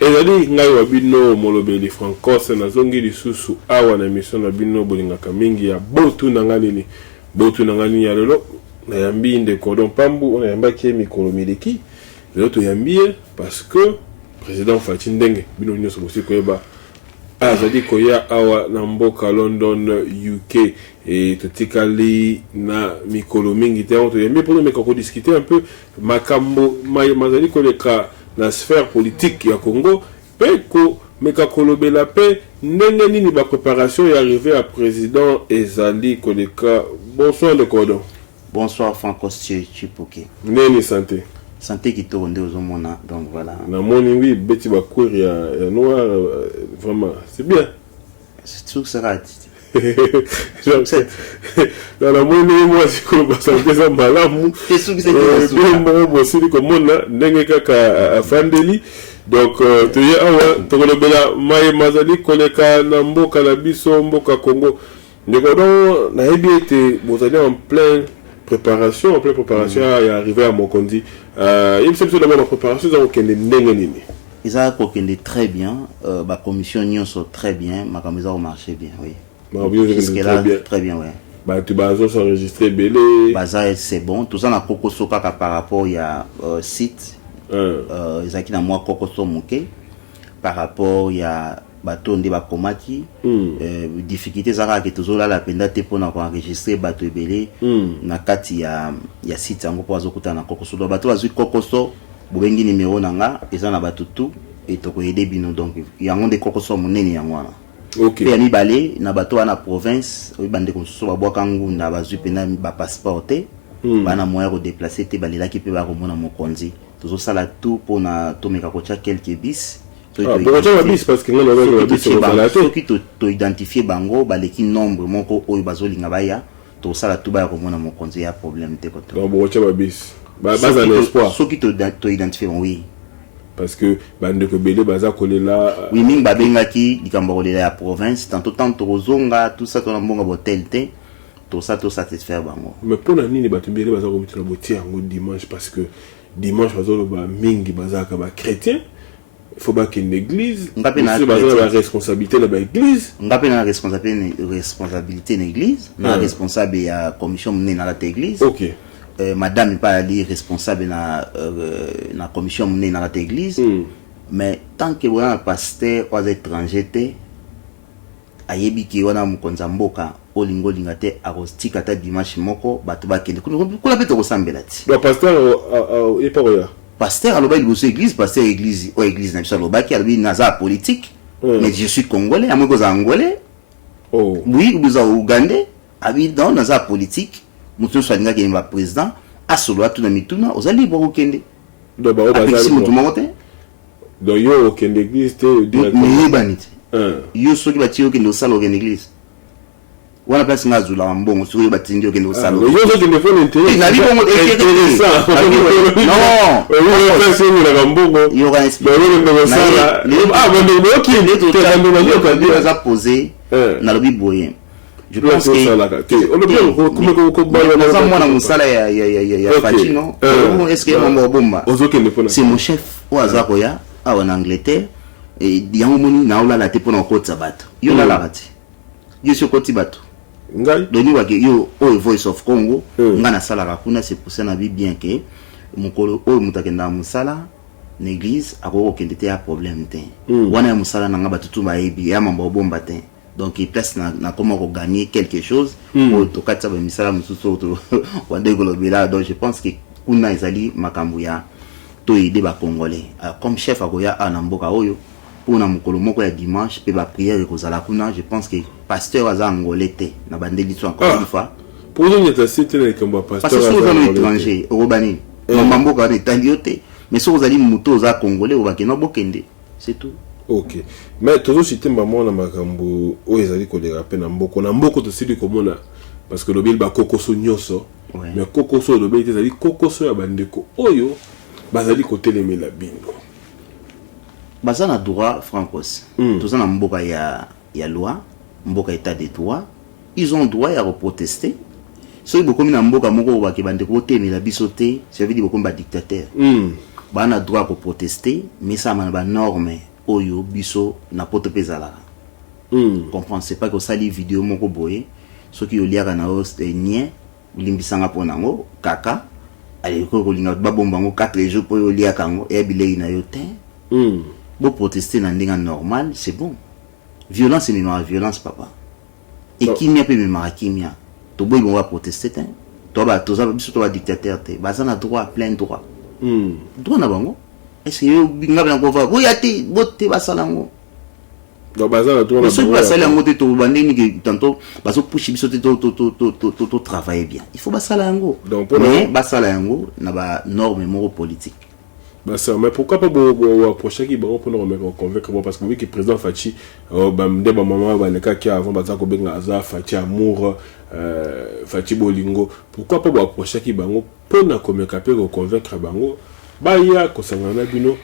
ezali ngai wa bino molobeli Francos nazongi lisusu awa na émission na bino bolingaka mingi ya botu na ngani ya lelo na yambi ndeko don pambu na yambaki mikolo mileki lelo to yambi parce que président Fatou Ndenge bino nyonso bosi koyeba azali koya awa na mboka London UK et totikali na mikolo mingi te on to yambi pour nous ko discuter un peu makambo mazali koleka la sphère politique ya Congo pe ko meka kolobela pe ndenge nini ba préparation ya arriver à président ezali koleka. Bonsoir le cordon. Bonsoir Francos Chipoke. Neni santé. Santé qui tourne aux hommes, donc voilà. Na moni oui beti ba courir ya noir vraiment c'est bien. C'est tout ça là. Dans la moni moi c'est comme ça ça malamu. C'est sûr que c'est bien. Moi aussi comme na ndenge kaka afandeli. Donc tu y awa to kolobela mai mazali koleka na mboka na biso mboka Congo. Nous avons été en pleine préparation, et arrivé à Mokondi. Il me semble que la préparation, ils ont très bien. La commission n'y sont très bien. Ma commission a marché bien, oui. Très bien, oui. Bah, tu vas enregistrer belé. C'est bon. Tout ça, on a Coco Soka par rapport à site. Ils ont qui dans moi Coco Somoke par rapport à bateau ndé ba komaki difficulté zaka ke tozola la penda te pona ko enregistrer bateau ebele na kati ya site yango po azokuta na kokoso do bateau azui kokoso bobengi numéro nanga eza na batutu et to ko aider bino donc yango de kokoso monene yango wana OK pe ani balé na bateau na province o bande ko so ba bwaka ngunda bazui pena ba passeport te bana moyen ko déplacer te balela ki pe ba komona mokonzi tozo sala tout pona to meka ko cha quelques bis. Parce que tu identifier bango baleki nombre moko oyo bazolinga baya to sala tuba ya komona mokonzi ya problème te koto baza l'espoir ceux qui te identifier oui parce que bande ko belé baza kolela oui mingi babengaki likambo kolela ya province tant tozonga tout ça to na mbonga hotel te to ça to satisfaire bango mais pour na nini batumbele baza ko bitula botia ngo dimanche parce que dimanche bazo ba mingi baza ka ba chrétien. Il faut pas qu'il y ait une église. Il faut la responsabilité de l'église. Il faut la responsabilité de l'église. La responsable de la commission de l'église. Ok. Madame n'est pas responsable de la commission de l'église. Mais tant que vous avez un pasteur ou un étranger, ayebi ki wana mukonza mboka olingo lingate arostika ta dimanche moko batu bakende kula peto kosambela ti. Le pasteur est pas là. Pasteur aloba liboso église pasteur église o église na biso aloba ki alobi naza politique mais je suis congolais amwe koza angolais oui vous avez ougandais abi dans naza politique mutu so alinga ke mba président asolo tout na mituna ozali bo okende do ba o bazali mutu mote do yo okende église te directement banite yo so ki bati okende osalo okende église wana place ngazula wambongo suri batindi okende osalo yo so kende fone intérêt na libongo intéressant non place ni la wambongo yo ga expliquer mais okende to tando na yo kandi za poser na lobi boye je pense que on le bien comment ko ba ça moi na musala ya Fatino est-ce que mon bomba ozokende fone c'est mon chef au hasard ya en Angleterre et yango moni na ola la te pona ko tsabato yo la la rati yo so ko tibato ngai doni wa yo o Voice of Congo ngana sala ka kuna c'est pour ça na bi bien que mukolo o mutakenda musala na église akoko kende te ya problème te wana ya musala na ngaba tutumba ebi ya mambo bomba te donc il place na comment ko gagner quelque chose pour to katsa ba misala mususu to wande golobela donc je pense que kuna ezali makambo ya to aider ba congolais comme chef akoya anamboka oyo pour na mukolo moko ya dimanche pe ba prière ko zala kuna je pense que pasteur aza angolais te na bandeli so encore une fois pour nous ta cité na kamba pasteur parce que souvent les étrangers robani mamboka na italiote mais si vous allez muto za congolais ou ba kena bokende c'est tout. OK mais toujours cité maman na makambo o ezali ko le rappeler na mboko to sidi ko mona parce que le bil ba kokoso nyoso mais kokoso le bil ezali kokoso ya bandeko oyo bazali ko telemela bino baza na droit Francos toza na mboka ya loi mboka état de droit ils ont droit à protester so beaucoup na mboka moko ba ke bande ko temela biso te ça veut dire beaucoup ba dictateur bana droit ko protester mais ça man ba norme oyo biso na poto pezala comprendre c'est pas que ça les vidéos moko boye ce qui oliaka na os nien limbisanga ponango kaka allez ko linga ba bombango 4 jours pour oliaka ngo e bilei na yo te bo protester na ndinga normal c'est bon violence c'est même violence papa et kimia pe même kimia to boy bon va protester te to ba to za biso to ba dictateur te ba na droit plein droit droit na bango est-ce que yo binga na ko va boyati botte ba salango donc bazana droit na bango ba salango te to bandeni que tantôt ba so push biso te to travailler bien il faut ba salango donc mais ba salango na ba norme moro politique bah ça mais pourquoi pas bon approcher qui bon pour nous remettre convaincre parce que oui que président Fachi bamde ba maman ba le cas qui avant baza ko benga aza Fachi amour Fachi bolingo pourquoi pas bon approcher qui bango pour na convaincre pe ko convaincre bango ba ya ko sangana bino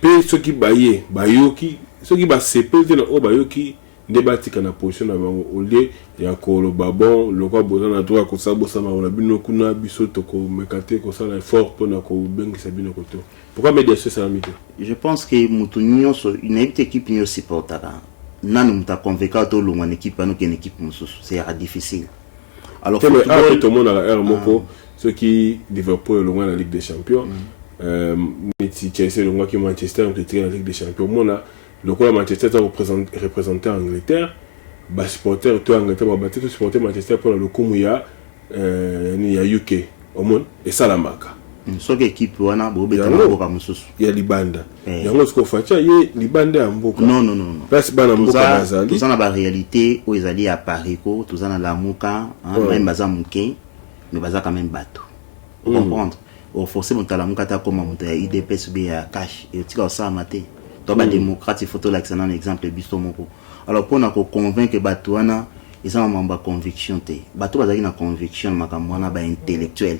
pe ceux qui baye bayoki ceux qui ba sepelze na o bayoki débattre na position na bango au lieu ya ko lo babon le quoi besoin na droit ko sabo sama na bino kuna biso to ko mekate ko sala effort pour na ko benga sabino ko to. Pourquoi médiation c'est amité? Je pense que Moutounion une équipe n'y supportera. Nan nous t'a convaincu à tout le monde équipe pas nous qu'une équipe c'est difficile. Alors tout le monde a la moko ceux qui Liverpool le loin la Ligue des Champions mais si Chelsea le loin qui Manchester on la Ligue des Champions mona le quoi Manchester représenter Angleterre bas supporter toi Angleterre va battre tout supporter Manchester pour le coup il y a UK au monde et ça la marque. So équipe wana bo beta mboka mususu ya libanda yango siko facha ye libanda ya mboka non place bana mboka bazali tout ça na ba réalité o ezali à Paris ko tout ça na la muka même baza muke mais baza quand même bateau comprendre au forcer mon la muka ta comme monter ya IDPS be ya cash et tika ça maté to ba démocrate photo là c'est un exemple bisto moko alors pour na ko convaincre bateau wana ils ont mamba conviction te bateau bazali na conviction makambo wana ba intellectuel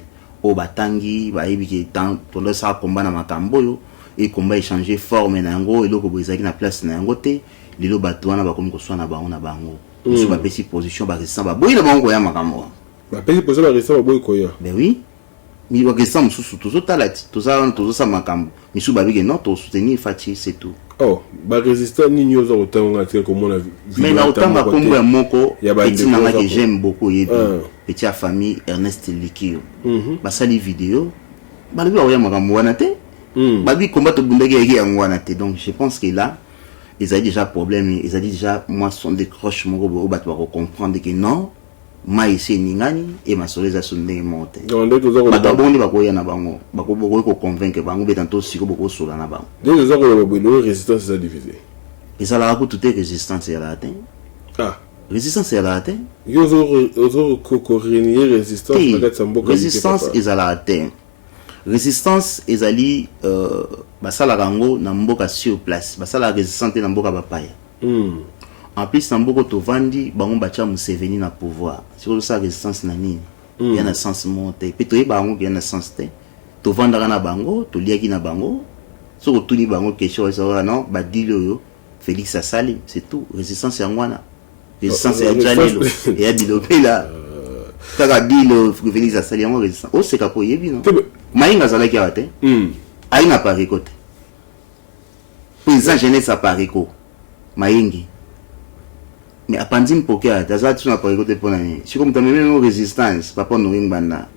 au batangi ba ebiki tant pour ça combat na makambo yo et combat échanger forme na ngo et loko bozaki na place na ngo te lilo batwana ba komi ko swana ba ona bango so ba pesi position ba restant ba boyi na bango ya makambo ba pesi position ba restant ba boyi ko ya ben oui mi ba restant mususu to talati to ça makambo mi su ba bige non to soutenir Fachi c'est tout oh ba résistant ni nyozo otanga te comme on a vu mais na otanga kombo ya moko petit nanga que j'aime beaucoup yebi petit famille Ernest Likio ba sali vidéo ba lebi oya makambo wana te ba bi combat to bundaki yaki yango wana te donc je pense que là ils ont déjà problème ils ont déjà moi son décroche moko bo ba to comprendre que non ma ici ningani et ma solisation ndenge monte ba to bondi ba ko ya na bango ba ko boko ko convaincre bango betanto siko boko sola na bango donc les autres bo résistance ça divisé et ça la ko toute résistance ya la te résistance est là atteint. Ils ont renié résistance. Résistance est à la atteint. Résistance est allée basala rango na mboka sur place. Basala résistance na mboka bapaya. En plus na mboka to vandi bango bacha Museveni na pouvoir. C'est ça résistance na nini. Il y a un sens monté. Puis to bango il y a un sens te. To vanda na bango, to liaki na bango. So to li bango question ça non, ba dilo yo Félix Asali, c'est tout. Résistance ya ngwana. Résistance ya Jalilo et Abilope là kaka dilo Félix Asali en résistance o c'est kapo yebi non mainga zala ki ate aina pariko te président jeunesse a pariko maingi mais apandi mpoke ata za tu na pariko te pona ni siko mtameme même résistance papa no ngibanda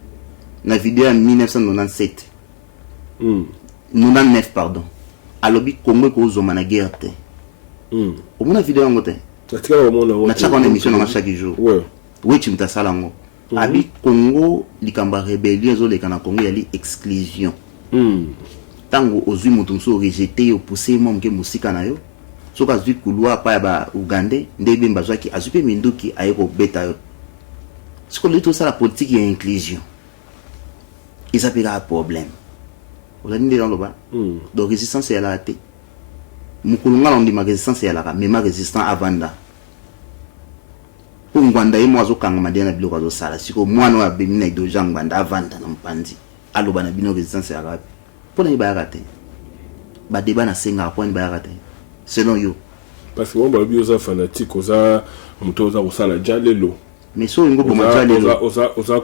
na vidéo en 1997 99 pardon alobi Congo ko zoma na guerre te au mona vidéo ngote na chaque émission na chaque jour oui tu m'tas salango abi Congo likamba rébellion zo le kana Congo yali exclusion tango ozui mutumso rejeté au pousser mom ke musika na yo soka zui kulwa pa ba Ugandais ndebe mbazwaki azupe minduki ayeko beta yo siko le tout ça la politique et inclusion et ça pega problème on a dit dans le bas donc résistance est là té mukulunga on dit ma résistance est là mais ma résistant avanda pour ngwanda yemo azokanga madena biloko azosala siko mwana wa bemina ido jangwanda avanda na mpandi aloba na bino résistance ya rapi pona iba te ba débat na senga point ba te selon yo parce que on ba bioza fanatique oza muto oza kosala jalelo mais so ngo boma jalelo oza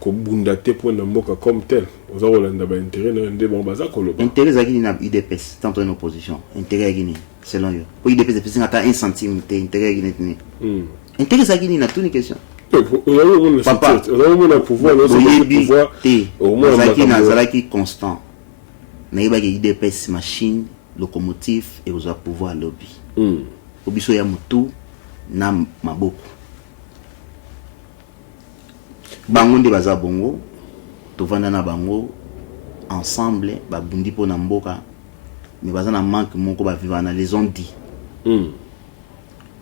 kobunda te pour na mboka comme tel oza kolanda ba intérêt na nde bon baza koloba intérêt zakini na IDPS tant en opposition intérêt yakini selon yo pour IDPS c'est ngata 1 centime te intérêt yakini tini intérêt zakini na toute une question papa on a pouvoir au moins zakini azalaki constant na yeba ke IDPS machine locomotive et aux pouvoir lobby obiso ya mutu na maboko bango nde baza bongo tovanda na bango ensemble babundi po na mboka mais baza na manque moko ba vivre na les ont dit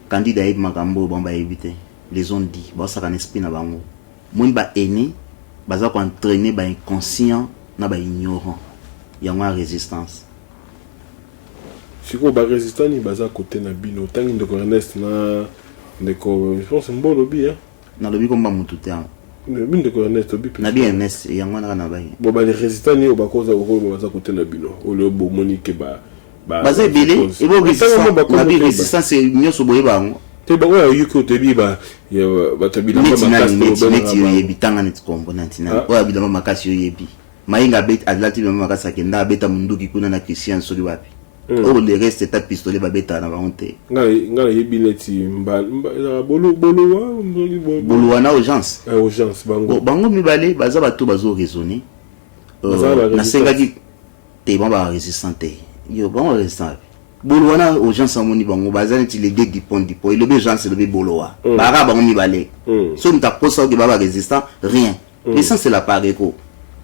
candidat yeb makambo bomba éviter les ont dit ba saka esprit na bango moni ba aîné baza ko entraîner ba inconscient na ba ignorant yango résistance siko ba résistant ni baza côté na bino tangi ndeko Ernest na ndeko je pense mbolo bi na lobi komba mutu te bino ndeko Ernest obi na bien Ernest yango na ba bo ba les résistants ni obakoza ko baza côté na bino ole bo monique baza belé et bo résistant na bien résistant c'est nyoso boye bango te ba wa yuko te bi ba ya ba tabila ba makasi yo bitanga net component na wa bilama makasi yo yebi mainga bet adlati bilama makasi akenda beta munduki kuna na Christian soli wapi oh le reste ta pistolet ba beta na honte ngala yebi leti bolo na urgence bango mibale baza bato bazo raisonner na sengaki te ba résistante yo bango résistant bolo na urgence amoni bango baza neti les deux dipon et le urgence le bolo wa bara bango mibale so mta posa ke ba résistant rien l'essence c'est la pareko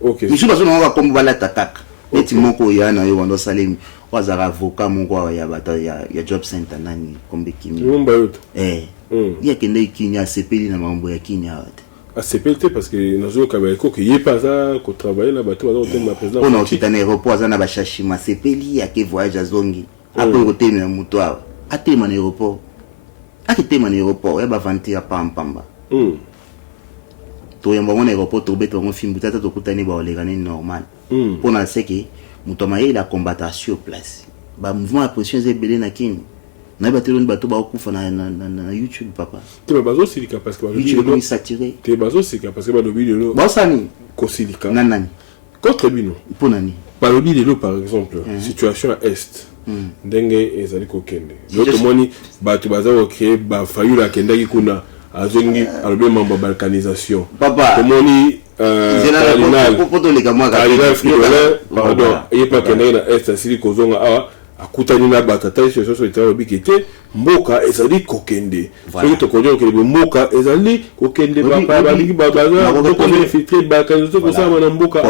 OK je suis pas on va comme bala tataka neti moko ya na yo wando salemi wazara avocat moko ya bata ya job center nani kombe kimi ya kende kinya sepeli na mambo ya kinya a sepeli parce que nazo kabako que yé pas ça ko travailler là bato bazo te ma président on a kitana aéroport za na ba shashima sepeli ya ke voyage azongi après côté na muto ate man aéroport akite man aéroport ya ba vantir pamba to yamba mon aéroport to beto mon film butata to kutani ba olegane normal pour na seki mutoma il a combattu sur place ba mouvement à pression zebele na kini na batelo ni bato ba okufa na YouTube papa te bazo silika parce que YouTube est saturé te bazo silika parce que ba lobi lelo ba sani ko silika nani contre bino pour nani ba lobi lelo par exemple situation à est ndenge ezali ko kende l'autre moni bato bazo créer ba fayula kendaki kuna azongi alobe mambo balkanisation papa moni cardinal pardon et pas que na est sili kozonga awa akutani na batata situation italo bikete mboka ezali kokende soki tokojo ke mboka ezali kokende papa baliki babaza ko infiltrer balkanisation ko sa na mboka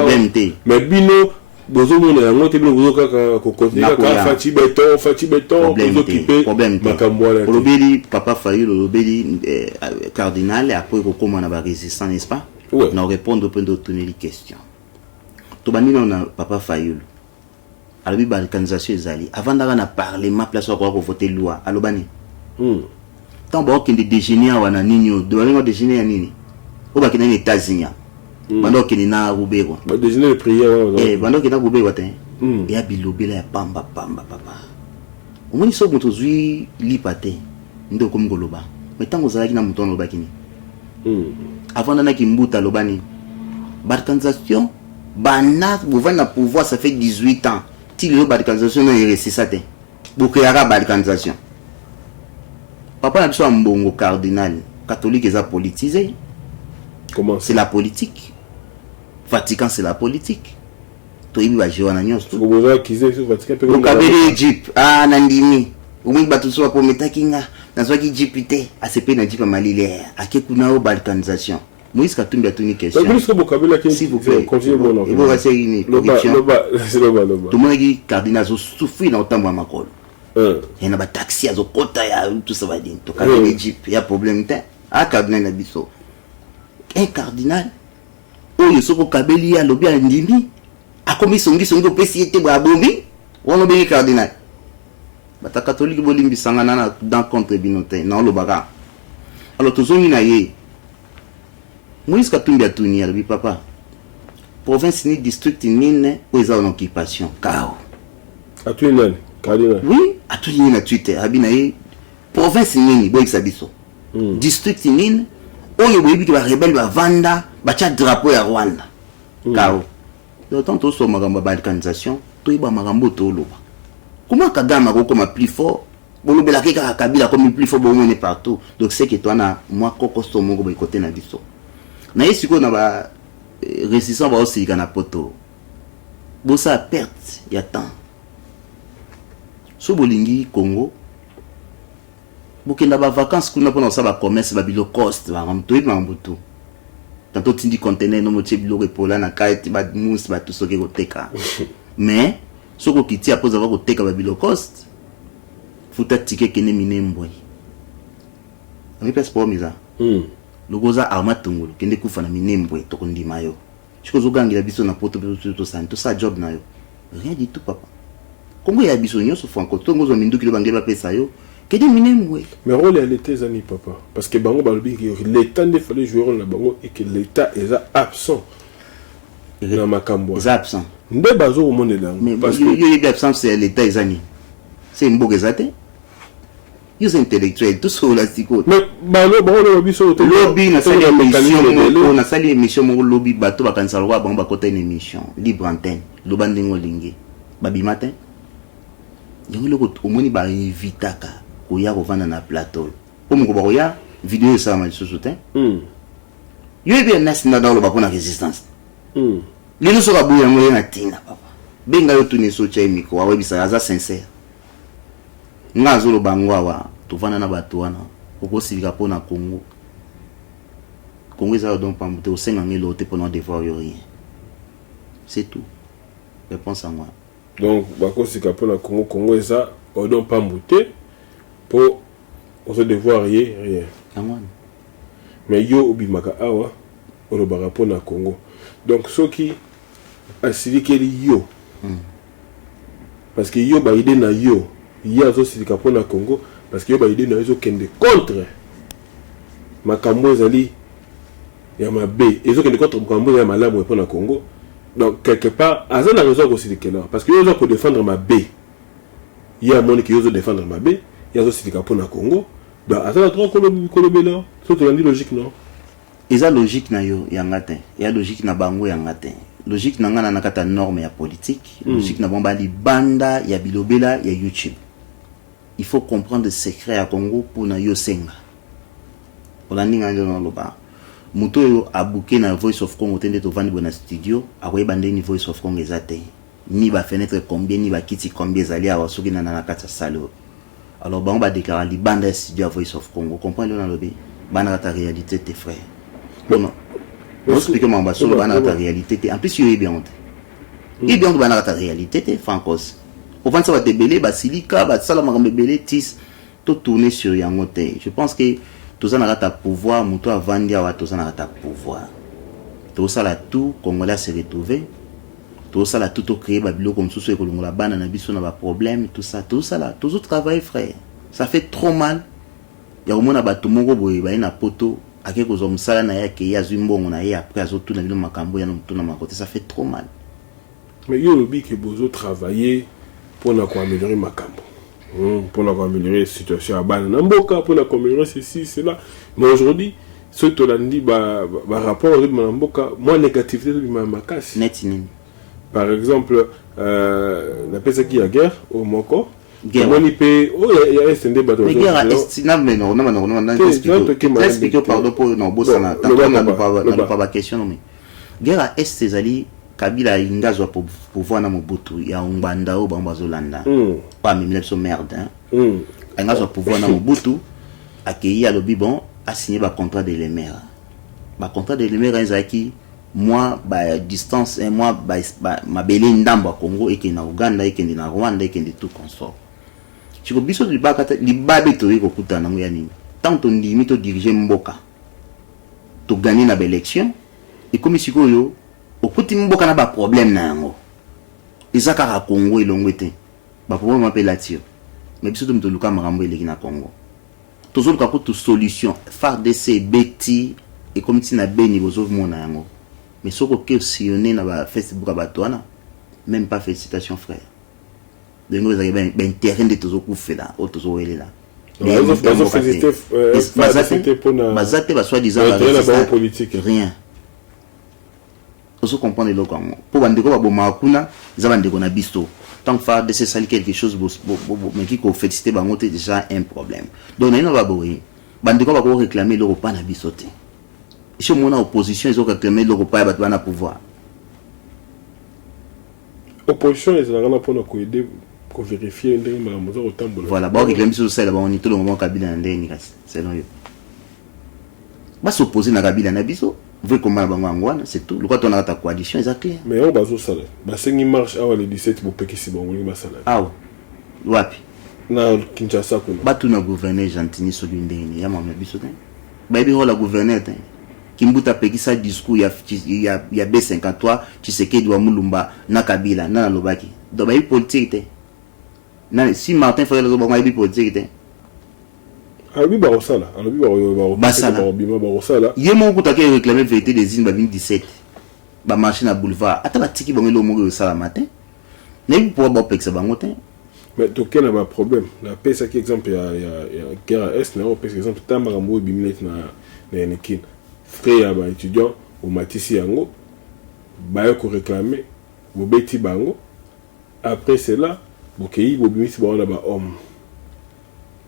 mais bino bozo mona yango te bino bozo kaka ko continuer ka fati beton pour occuper makambo la lobeli papa Fayulu lobeli cardinal après ko komana ba résistant n'est-ce pas na répondre peu d'autres questions to banina na papa Fayulu alobi ba organisation ezali avant d'aller na parlement place ko voter loi alobani tant ba okende déjeuner wana ninyo de balingo déjeuner ya nini oba kina ni États-Unis bando kini na Rubero ba déjeuner de prière bando kina Rubero te ya bilobela ya pamba papa omoni so moto zui lipate ndo komgoloba mais tango zalaki na muto no bakini avant d'ana kimbuta lobani balkanisation bana bouvana pouvoir ça fait 18 ans ti le balkanisation est resté ça te bokera balkanisation papa na biso mbongo cardinal catholique eza politisé comment c'est la politique Vatican c'est la politique to ibi ba jewana nyonso ko boza kize sur Vatican pe ko kabeli Egypte nandimi umiki batu so po metakinga nazwaki Egypte ACP na jipa malile akekuna o balkanisation Moïse Katumbi a tuni question s'il vous plaît continuez mon il va essayer une correction tout le monde qui cardinal zo souffrir na otambo makolo et na ba taxi azo kota ya tout ça va dire to kabeli Egypte ya problème te cardinal na biso un cardinal oyo soko kabeli ya lobi ya ndimi akomi songi opesi ete ba bombi wono be cardinal bata catholique bolimbi sangana na dans contre binote na lobaka alors tozongi na ye Moïse Katumbi atuni ya papa province ni district nine oza en occupation kao atuni nani cardinal oui atuni na Twitter abina ye province nini boy sabiso district nine oyo boyebi ke barebele bavanda batya drapeau ya Rwanda kao d'autant toso makambo ya balkanisation toyeba makambo toloba comment Kagame akokoma plus fort bolobelaki kaka Kabila comme plus fort bomone partout donc c'est que toi na moi kokosto moko boy côté na biso na ye sikoyo na ba résistance baosilika na poto bosa perte ya temps so bolingi Congo bokenda ba vacances kuna pona sa ba commerce ba bilo cost ba ngamto yeba mbutu tanto tindi conteneur no motie bilo epola na kite ba mousse ba tout soki koteka mais soko kiti apoza ba koteka ba bilo cost futa ticket kene minembwe ami pesa po miza logoza arma tungulu kende kufa na minembwe to kondima yo chiko zogangira biso na poto to santo sa job na yo rien du tout papa Congo ya biso nyoso franco tongo zo minduki lo bangeba pesa yo kede minembwe mais rôle ya l'état zani papa parce que bango balobi que l'état ne fallait jouer rôle na bango et que l'état est absent na makambo est absent nde bazo monde là parce que yo est absent c'est l'état ezani c'est mboka ezate yo c'est intellectuel tout ça la siko mais balo balo biso to lobby na sali émission na sali émission mo lobby bato bakanisa lo bango bakota une émission libre antenne lo bandingo lingi babi matin yango loko omoni ba invitaka koya kovanda na plateau omo ko bakoya vidéo ça ma lisusu te yo bien nasina dans le bakona résistance lino soka buya mo na tina papa benga yo tuni so cha miko wa webisa aza sincère ngazo lo bangwa wa tovana na bato wana okosilika pona Congo ça donc pas muté osenga ngelo te pona devoir yo rien c'est tout réponse à moi donc bakosika pona Congo ça odon pas muté pour on se devoir rien mais yo obimaka awa olobaka pona Congo donc soki asilikeli yo parce que yo ba idée na yo ya zo silika pona Congo parce que yo ba idée na yo kende contre makambo ezali ya mabe ezo kende contre makambo ya malamu pona Congo donc quelque part azana raison ko silikela parce que yo zo ko défendre mabe ya moni que yo zo défendre mabe ya zo silika pona Congo donc azana trop kolobela so to yandi logique non eza logique na yo yangate ya logique na bango yangate logique na ngana na kata norme ya politique logique na bomba libanda ya bilobela ya YouTube il faut comprendre le secret à Congo pour na yo senga olandinga ndo loba muto yo abuke na Voice of Congo tende to vandi bona studio akoyeba ndeni Voice of Congo ezate ni ba fenêtre combien ni ba kiti combien ezali awa soki na kata salo alors bango ba déclarer libanda studio Voice of Congo comprendre na lobi bana ta réalité tes frères non on explique moi sur bana ta réalité en plus yo bien honte et bien bana ta réalité tes francos au fond ça va te belé ba silika ba sala makambe belé tis tout tourner sur yangote je pense que tout ça n'a pas pouvoir muto avandi awa tout ça n'a pas pouvoir tout ça là tout congolais se retrouver tout ça là tout au créer babilo comme sous ko longola bana na biso na ba problème tout ça là toujours travail frère ça fait trop mal ya omona bato moko boye ba ina poto ake ko zo msala na yake ya zimbongo na ye après azotu na bino makambo ya no na makote ça fait trop mal mais yo lobi que bozo travailler pour améliorer makambo pour améliorer la situation à bana na mboka pour améliorer ceci cela mais aujourd'hui ce to landi ba rapport de mboka moins négativité de makasi net nini par exemple la pesa qui a guerre au moko guerre moni pe il y a SND bateau mais guerre estimable non explique pardon pour non bossa na pas question mais guerre est ezali Kabila ingazwa pouvoir na Mobutu ya Umbanda o bamba zolanda pas même so merde hein ingazwa pouvoir na Mobutu accueilli à lobi bon a signé ba contrat de l'émir ba contrat de l'émir ezaki moi ba distance et moi ba mabele ndamba Congo et na Uganda et na Rwanda et tout consort chiko biso libabe to yiko kutana ngo ya nini tant on limite to diriger mboka to gagner na élection et comme siko yo okuti mboka na ba problème na yango ezaka ka Congo elongwete ba problème m'appelle tio mais biso to mtoluka makambo eleki na Congo toujours ka ko to solution FARDC Beti et comme si na beni bozo mona yango mais soko ke sillonner na ba Facebook ba toana même pas félicitations frère de nous avez ben terrain de toujours coup fait là au toujours là bazate basoi-disant politique rien ozo comprendre eloko yango mpo bandeko babomaka kuna eza bandeko na biso tant que FARDC esali quelque chose meki kofélicité bango te déjà un problème donc naino baboye bandeko bakoréclame eloko mpa na biso te esi omona opposition ezoréclame eloko mpa ya bato bana pouvoir opposition ezalaka na mpona koede vérifier ndenge makambo eza kotambola voilà baoréclame biso tosalela bango ni tolongo bango kabila na ndenge kasi selon yo basoppose na kabila na biso vous comment bango yango wana c'est tout lokwa tonaka ta coalition eza clair mais oyo bazosala basengi marche awa le 17 bopekisi bango ndenge basala awa wapi na Kinshasa kuna batuna gouverneur gentini soki ndenge ya mama biso te bayebi rola gouverneur te Kimbuta apekisa discours ya B53 Tshisekedi wa Mulumba na Kabila na lobaki donc bayebi politique te na si Martin Fayulu zo bayebi politique te alobi barosala ye moko kutaki réclamer vérité des îles ba 2017 ba marché na boulevard ata batiki bango lo moko sala matin na yebi pour ba pekisa bango te mais to kena ba problème na pesa ki exemple ya guerre est na par exemple tamba kambo bimilete na Enekin frère ya ba étudiant au matisi yango ba ko réclamer bo beti bango après cela bokei bo bimisi ba na ba homme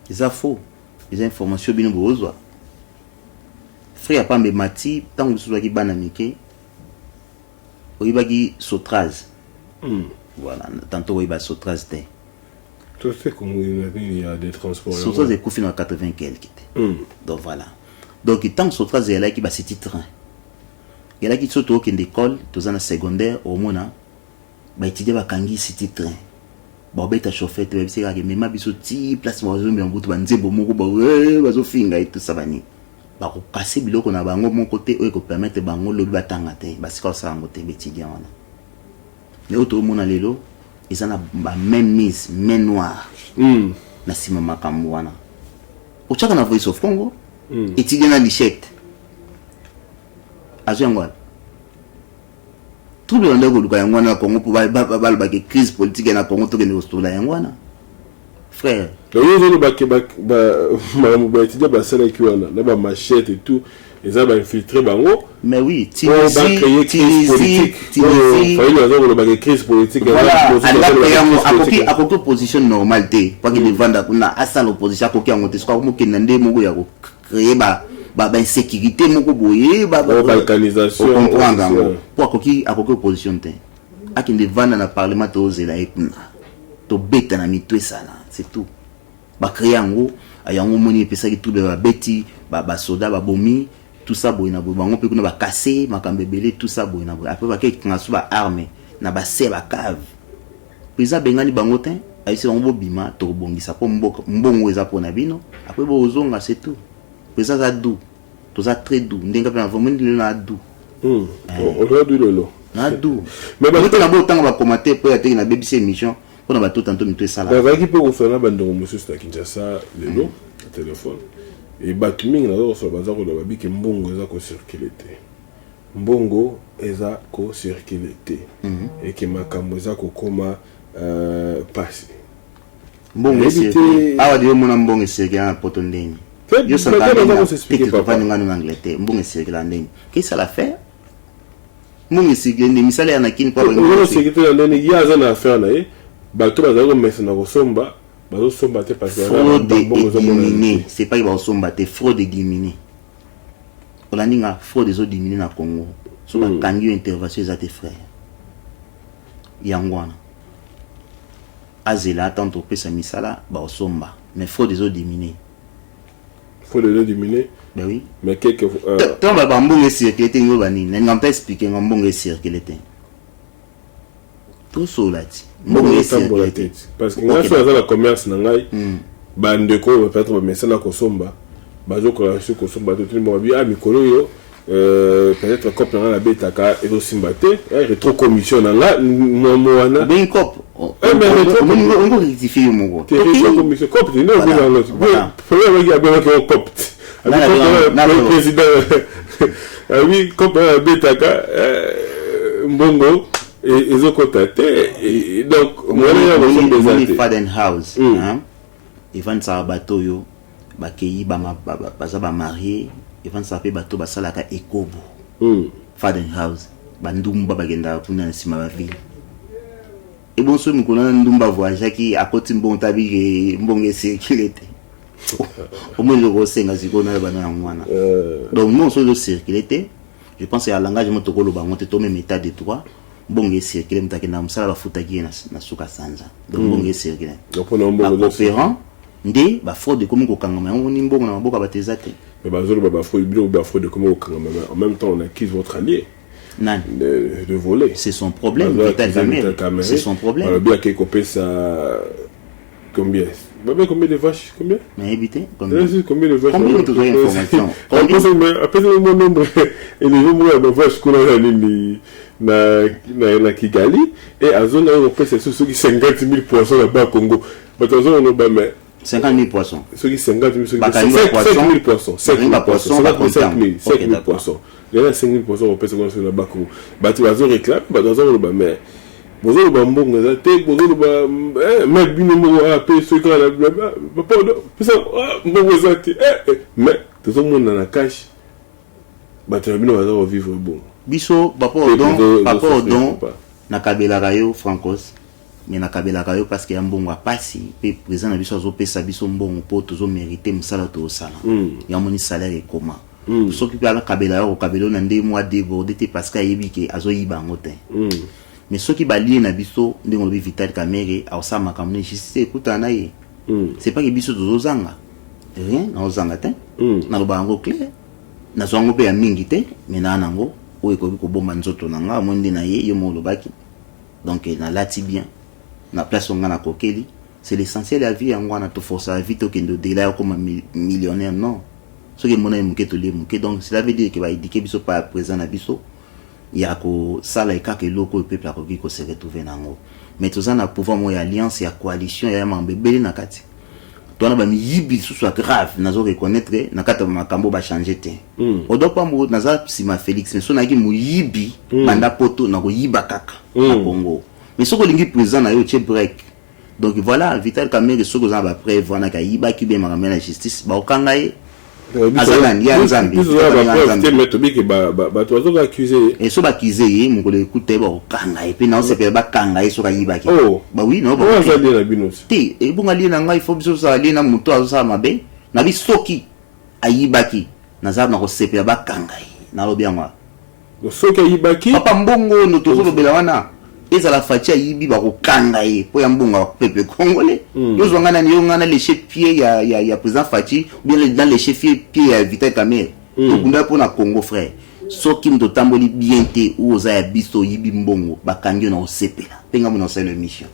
ça faux les informations bino bozwa frère pambe mati tant que soki bana mike oyibaki Sotraz voilà tantôt oyiba Sotraz te tout ce qu'on il y a des transports Sotraz est couffé dans 80 quelques donc voilà donc tant que Sotraz est là qui ba petit train il a qui surtout au école tous en secondaire au mona ba étudier ba kangi city train bobeta chauffeur te bisi ka mema biso ti place bazo mbi ngutu banzembo moko bazo finga et tout ça bani ba ko casser biloko na bango mon côté eux ko permettre bango lobi batanga te basika sa ngo te betidia wana mais auto mona lelo ils en a ba même mise main noire na sima makambo wana ochaka na Voice of Congo étudiant na lichette azengwa tout le monde ko yango na Congo pour ba crise politique na Congo to ke ne yango wana frère le yo ba ba étudiant ba sala ki wana na ba machette et tout ils ont infiltré bango mais oui il crise politique à côté position normale te pas que devant kuna asa l'opposition côté en côté quoi mo kenande moko ya ko créer ba insécurité moko boye ba balkanisation pour côté opposition te akinde vanda na parlement to zela ekuna to beta na mitwe sala c'est tout ba créer ngo ayango moni pesa ki tout ba beti ba soda ba bomi tout ça boina bango pe kuna ba casser makambebele tout ça boina après ba ke ngasu ba arme na ba se ba cave pesa bengani bango te ayise bango bima to bongisa po mbongo eza pona bino après bo ozonga c'est tout pesa za dou to za très doux ndenga pe na vomoni le na dou on doit du lolo na dou mais ba to na bo tanga ba commenter pe ya te na BBC émission pona ba tout tanto mitwe sala ba ki pe ko fana bandongo monsieur sta Kinshasa lelo téléphone et batuming na zo bazako lo babiki mbongo eza ko circuler te mbongo eza ko circuler te et que makambo eza ko koma passer mbongo ese awa dio mona mbongo ese na poto ndeni yo sa ta pas en Angleterre mbongo ese la ndeni qu'est-ce la faire mbongo ese ndeni misala ya nakini pa mbongo ese ke la ndeni ya za na affaire na ye bato bazako mesa na kosomba bazosomba te parce que c'est pas qu'il va somba te fraude éliminée olaninga fraude des autres diminuer na Congo so ba kangi intervention za tes frères yangwana azela tant pesa misala ba somba mais fraude des autres diminuer ben oui mais quelque tant ba mbongo circuler yo bani na pas expliquer mbongo circuler tout solati parce que nga so la commerce na ngai bandeko peut-être ba mesana ko somba bazo ko la ko somba tout le monde bien mikolo yo peut-être cop na betaka et aussi mbaté rétro commission na nga mo wana ben cop on va rectifier mon cop commission cop tu ne pas l'autre premier gars ben cop le président oui cop na betaka mbongo et ils ont contacté donc moi Fadenhouse ils vendent ça bateau yo bakei baza bamarie evandisa mpe bato basalaka ekobo Fadenhouse bandumba bagenda kuna na nsima bavile ebonso mikolo na ndumba voyageaki akoti mbongo tabike mbongo esirkule te omweli kosenga zikona na bana ya mwana donc non so circuler te je pense que langage mo tokolo bango te to même état de droit mbongo circuler mutake na musala bafutaki na suka sanza donc mbongo circuler donc on a mbongo opérant nde ba fraude comme ko kangama yango ni mbongo na maboka bateza te mais bazolo ba fraude comme ko kangama en même temps on accuse votre allié Nan. De voler. C'est son problème. C'est son problème. Alors, bien qu'il coupe ça. Combien? Combien de vaches? Combien? Mais évitez. Combien de vaches? Combien de informations? Après, le nombre. Et les gens de vaches qu'on a na Kigali. Et à zone, on peut c'est ceux qui 50 000 poissons là-bas au Congo. Mais à zone, on a 50 000 poissons. Ceux qui 50 000, ceux qui 5 000 poissons. 5 000 poissons. 5 000 poissons. Il y a 5 000 poissons européens qui sont là-bas. Tu vas réclamer, tu vas mais vous avez un bon gazette, vous avez un binôme à payer ceux qui ont la blabla. Mais tout le monde dans la cache. Tu vas bien vivre bon. Biso, papa Odon, na kabela rayo francos. Mais na kabela rayo parce qu'il y a un bon passi. Puis président na biso azopesa biso mbongo po tozo mériter musala to sala. Ya moni salaire et comment. S'occuper à la kabela au kabelo na ndé mois débordé parce qu'il yebi ke azo yiba ngote. Mais ceux qui balient na biso ndé ngolobi Vital Kamerhe au sa makamne justice écoute na ye. C'est pas que biso tozo zanga. Rien na ozanga te. Na lobango clair. Na zongo pe ya mingi te mais na nango o ekobi ko bomba nzoto na nga monde na ye yo mo lobaki. Donc na lati bien. Na place on na kokeli. C'est l'essentiel de la vie en wana to force la vie to kendo de là comme millionnaire non. Ce qui est mon aime donc cela veut dire que va indiquer biso pas présent na biso il y a ko sala et que loko peuple akoki ko se retrouver nango mais tout ça na pouvoir mo alliance ya coalition ya mambe beli na kati to na ba mi yibi soit grave nazo reconnaître na kati makambo ba changer te odo pa mo naza sima Félix mais so na ki mo yibi banda poto na ko yiba kaka na Congo mais so ko lingi présent na yo che break donc voilà Vital Kamerhe so ko za ba preuve wana ka yiba ki be makamela la justice ba okanga ye Azalan, il y a un Zambie. Et so accusé, mon collègue écoute, kanga et puis non c'est pas kanga et so kayiba ki. Oh, bah oui non. Bah ça dit la binos. Ti, et bon ali na ngai faut biso ça ali na muto azo mabe, na bi soki ayiba ki. Na za na ko sepela ba kanga na lobi yango. Soki ayiba ki. Papa mbongo no tozo lobela wana. Eza la fatia yibi ba ko kanga ye po ya mbonga pepe congolais yo zongana ni yo ngana lécher pied ya président Fachi bien dans lécher pied ya Vital Kamerhe to kunda po na Congo frère soki mto tamboli bien te ou oza ya biso yibi mbongo ba kangi na osepela penga mo na sa mission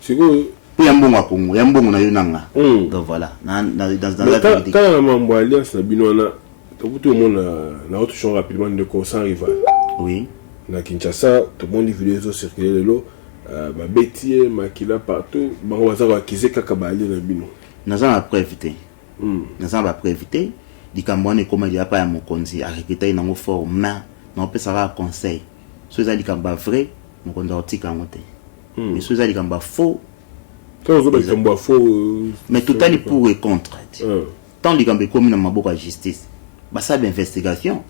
siko po ya mbongo Congo ya mbongo na yo nanga donc voilà dans la vérité quand la mambo alliance na binona to tout le monde na autre chose rapidement de consent rival oui na Kinshasa tout le monde vidéo zo circuler lelo ba betier makila partout ba waza wa kize kaka bali na bino naza na preuve te naza ba preuve te likambone comme il y a pas ya mokonzi a recruter nango fort mais na opesa ka conseil so za likamba vrai mokonzi otika ngote mais so za likamba faux to zo ba likamba faux mais total pour et contre tant likamba comme na maboko ya justice ba sa investigation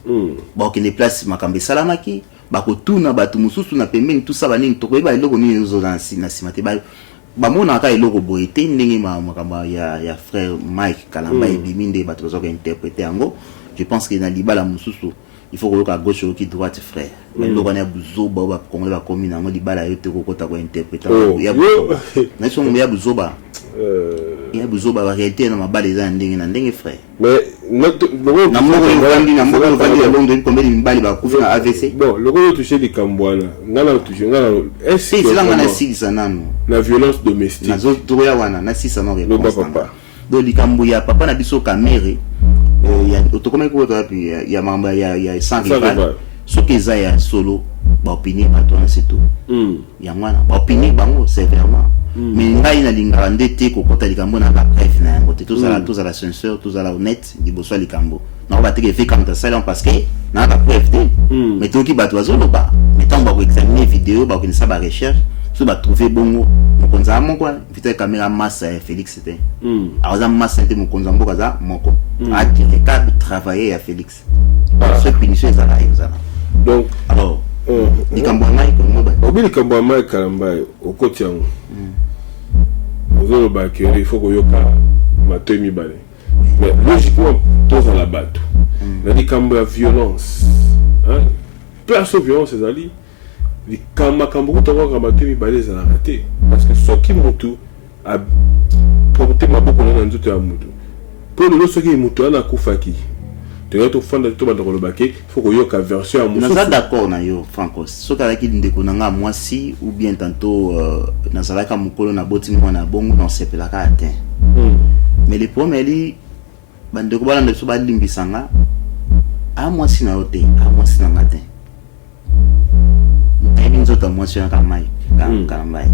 ba okende place makambe salamaki bakotuna batu mususu na pembeni tout ça banini tokoyeba eloko nini zo na simate ba mona ka eloko boyete ndenge makamba ya frère Mike Kalamba ebiminde batu zo ko interpréter yango je pense que na libala mususu il faut que à gauche ou à droite frère mais loko na buzoba ba congolais ba komi na ngo libala yote ko kota ko interpréter ya buzoba na so ya buzoba il y a besoin de réalité dans ma balle des andings et andings frère. Mais notre AVC. Bon, le gros touché des Cambouana, n'ala touché, n'ala. Est-ce que là on a six sanano? La violence domestique. Nazo toya wana, na six sanano. Le papa. Donc les Cambouya, papa na biso Kamerhe. Il y a autrement quoi puis il y a mamba il y a 100 rival. Ce que ça ya solo, ba opinion à toi c'est tout. Il y a moi ba opinion bango sévèrement. Mais ngai na lingara ndete ko kota likambo na ba bref na yango te tous à la censeur tous à la honnête liboso likambo na ba teke fait comme ça parce que na ba bref te mais to ki ba tozo lo ba mais tant ba examiner vidéo ba ko sa ba recherche so ba trouver bongo mokonzi a moko invité caméra massa ya Félix te aza massa te mokonzi mboka za moko a direct à travailler à Félix ce punition ça là donc alors likambo ya Mike moba obi likambo ya Mike Kalambai okoti yango ozoloba ke il faut koyoka matoi mibale mais logiquement tous à la batte na likambo ya violence place de violence ezali likambo kutoko matoi mibale ezalaka te parce que soki motu a porté maboko na nzoto ya motu po lelo soki motu ana kufaki to fanda to banda koloba ke faut koyoka version ya motu naza d'accord na yo Franco soki alaki ndeko na nga mwasi ou bien tantôt nazalaka mokolo na boti mwana bongo na sepelaka ate mais le problème est bandeko bana ndeso balimbisanga a mwasi na yote a mwasi na ngate mutayi nzoto mwasi na Mike Kalambai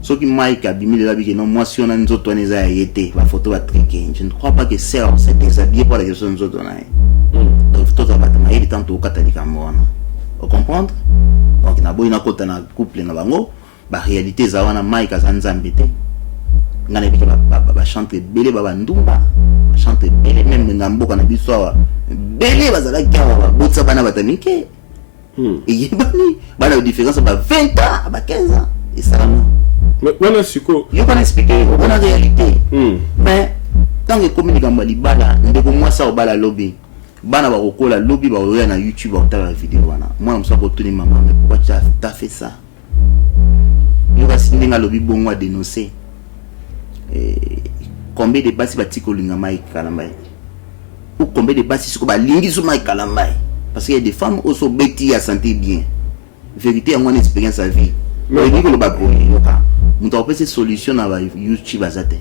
soki Mike abimile la biki non mwasi na nzoto neza ya yete ba photo ba triquer je ne crois pas que c'est déshabillé pour la question nzoto na donc tout ça va tama il tantôt catholique mwana vous comprendre donc na boy na kota na couple na bango ba réalité za wana Mike azanzambe te ngana biki ba chante belé ba ndumba chante belé même na mboka na biso wa belé bazala kyawa ba botsa bana batamike et bani bana différence ba 20 ans ba 15 ans et ça mais voilà siko yo kana expliquer on a réalité mais tant que communique en balibala ndeko mwasa obala lobby bana ba kokola lobby ba oya na YouTube ba otala vidéo wana moi mso ko tuni maman mais pourquoi tu as fait ça yo ka sindenga lobby bongo a dénoncer combien de basi batiko linga Mike Kalambai ou combien de basi siko ba lingi su Mike Kalambai parce qu'il y a des femmes aussi bêtis à santé bien vérité en expérience à vie mais il dit que le babo yoka muto opé ces solutions na YouTube azate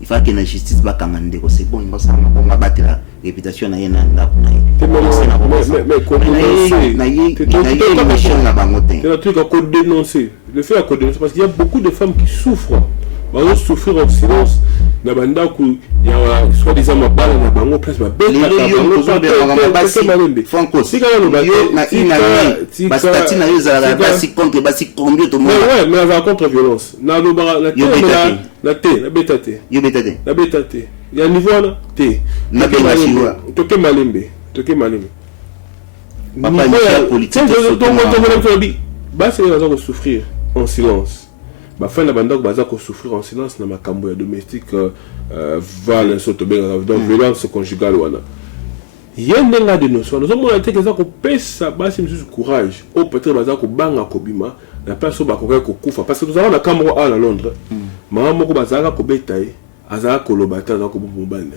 il faut que la justice ba kangande ko c'est bon ngosa ma ba battre la réputation na yena na kuna mais ko dénoncer na émission na bangote c'est un truc à ko dénoncer le fait à ko dénoncer parce qu'il y a beaucoup de femmes qui souffrent vont souffrir en silence na banda ku ya soit disant mabala na bango place ba beta Franco si kana lo ba na bastati na yo za la basi contre basi combien to monde mais avec contre violence na lo ba la betate ya niveau na te na be na chiwa toke malembe papa ni politique basi les gens souffrir en silence ba fin na banda baza ko souffrir en silence na makambo ya domestique violence donc violence conjugale wana yendenga de notion nous avons été que ça ko pesa basi msusu courage au peut-être baza ko banga ko bima na place ba ko kufa parce que nous avons na kambo à Londres mama moko baza ko betaye azaka ko lobata azaka ko bombana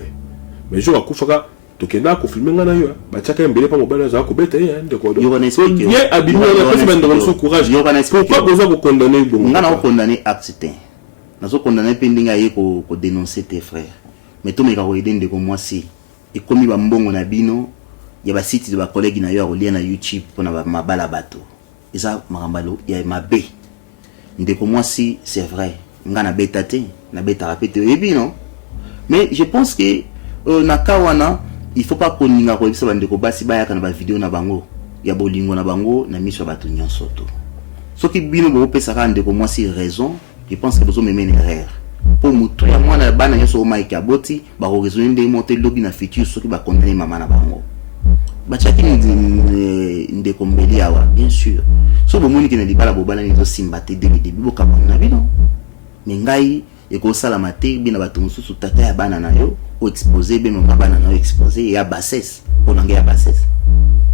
mais je akufaka tokenda ko filmer ngana yo bachaka mbele pa mobala azaka ko betaye ndeko yo bana expliquer bien abimi na pesa banda so courage yo bana expliquer pourquoi besoin ko condamner bon ngana ko condamner acte nazo condamner pendinga ye ko dénoncer tes frères mais to meka ko aider ndeko mwasi ekomi ba mbongo na bino ya ba site de ba collègue na yo ko lia na YouTube pona ba mabala bato eza makambalo ya mabe ndeko mwasi c'est vrai ngana betate na beta rapete ebi non mais je pense que nakawana il faut pas koninga ko bisa bandeko basi bayaka na ba vidéo na bango ya bolingo na bango na miso bato nyonso to soki bino bo pesa ka ndeko mwasi raison je pense que besoin mener erreur pour mutu ya mwana bana nyonso o Mike aboti ba ko raisonner ndé monter lobby na futur soki ba condamner mama na bango ba chaki ndeko mbeli awa bien sûr so bo moni ke na libala bo bana nizo simbate dès le début bo ka na bino mais ngai et ko sala mate bina bato mususu tata ya bana na yo o exposer be mama bana na yo exposer ya bassesse pour nanga ya bassesse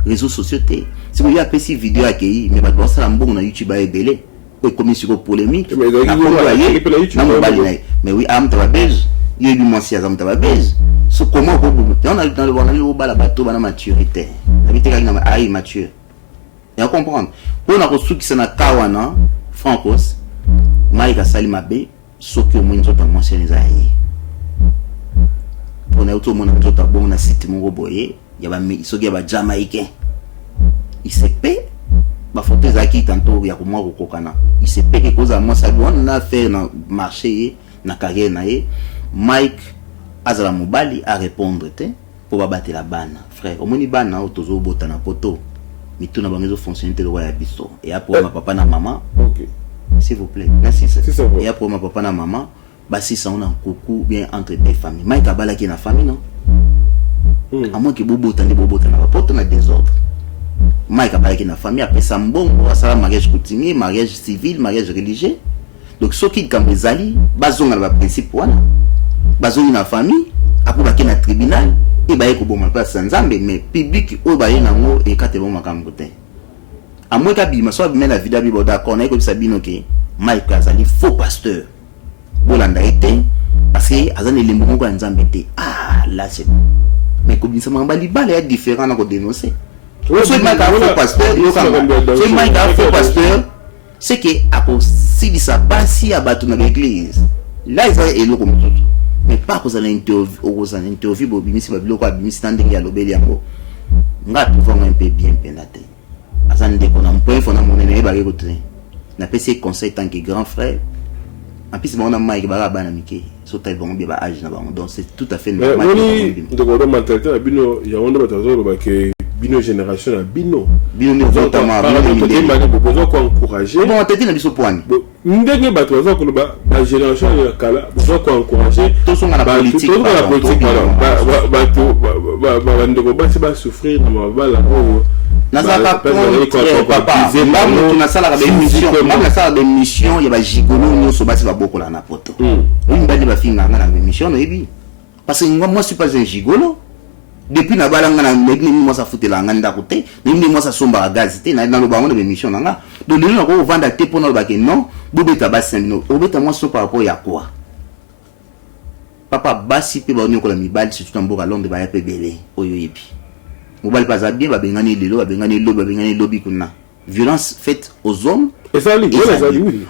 réseaux sociaux té si vous y a pesi vidéo akei mais bato sala mbongo na YouTube ba ebele ko comme sur polémique mais oui am taba belge il lui moi si am taba belge so comment on a dans le bon ali o bala bato bana maturité habité ka na ai mature et à comprendre on a reçu qui na kawana francos Mike asali mabe soki o mwenzo ta mwasi neza yi on a auto mona nzota bon na site moko boye ya ba soki ya ba jamaïcain il se paie ba photo zaki tantôt ya ko mwa ko kokana il se paie que cause à moi ça doit na faire na marché na carrière na ye Mike azala mobali a répondre te pour ba battre la bana frère au moni bana autozo bota na poto mais tout n'a pas besoin de fonctionner tel roi biso et après ma papa na maman OK s'il vous plaît merci ça ça et après ma papa na maman bah si ça on a un coucou bien entre deux familles Mike Abala qui est na famille non à moins que bobo tande na porte na désordre Mike Abala qui est na famille après ça bon ça mariage coutumier mariage civil mariage religieux donc ceux qui comme les alliés bazonga na principe wana bazonga na famille après ba na tribunal et ba ko boma pas nzambe mais public o ba yena ngo e kate boma kambote à moins qu'abima soit bien la vie d'abimo d'accord na ko sabino ke Mike azali faux pasteur bolanda été parce que azana le mbongo ya nzambe te ah là c'est bon mais comme ça mamba libala est différent na ko dénoncer c'est Mike a faux pasteur yo kanga c'est Mike a faux pasteur c'est que à cause si ça passe à battre dans l'église là ils est le comme tout mais pas cause à l'interview bobimisi babiloko abimisi tandenge ya lobeli yango nga trouve un peu bien penaté azan de kona mpo fona monene ba ko train na pc conseil tant que grand frère en plus on a Mike ba bana mike so ta bon bien ba âge na ba donc c'est tout à fait normal donc on mentalité bino ya on ba tazo ba ke bino génération na bino notamment besoin ko encourager bon tete na biso poani ndenge bato baza ko ba génération ya kala besoin ko encourager to songa na politique bato ba ndeko ba souffrir na mabala o nazaka papa mbamu tunasala ba émission ya ba gigolo nyoso basi ba bokola na poto mbali ba finga na émission no ebi parce que moi je suis pas un gigolo depuis na balanga na ndeni moi ça foutela nganda côté ni moi ça somba gaz te na lo bango de émission nga donc nous ko vendre te pour na ba ke non bobeta ba 5 minutes obeta moi so par rapport ya quoi papa basi pe ba onyo ko la mibali surtout tamboka londe ba ya pe belé oyo yebi mobali pas bien ba bengani lelo ba bengani lobby kuna violence faite aux hommes et ça oui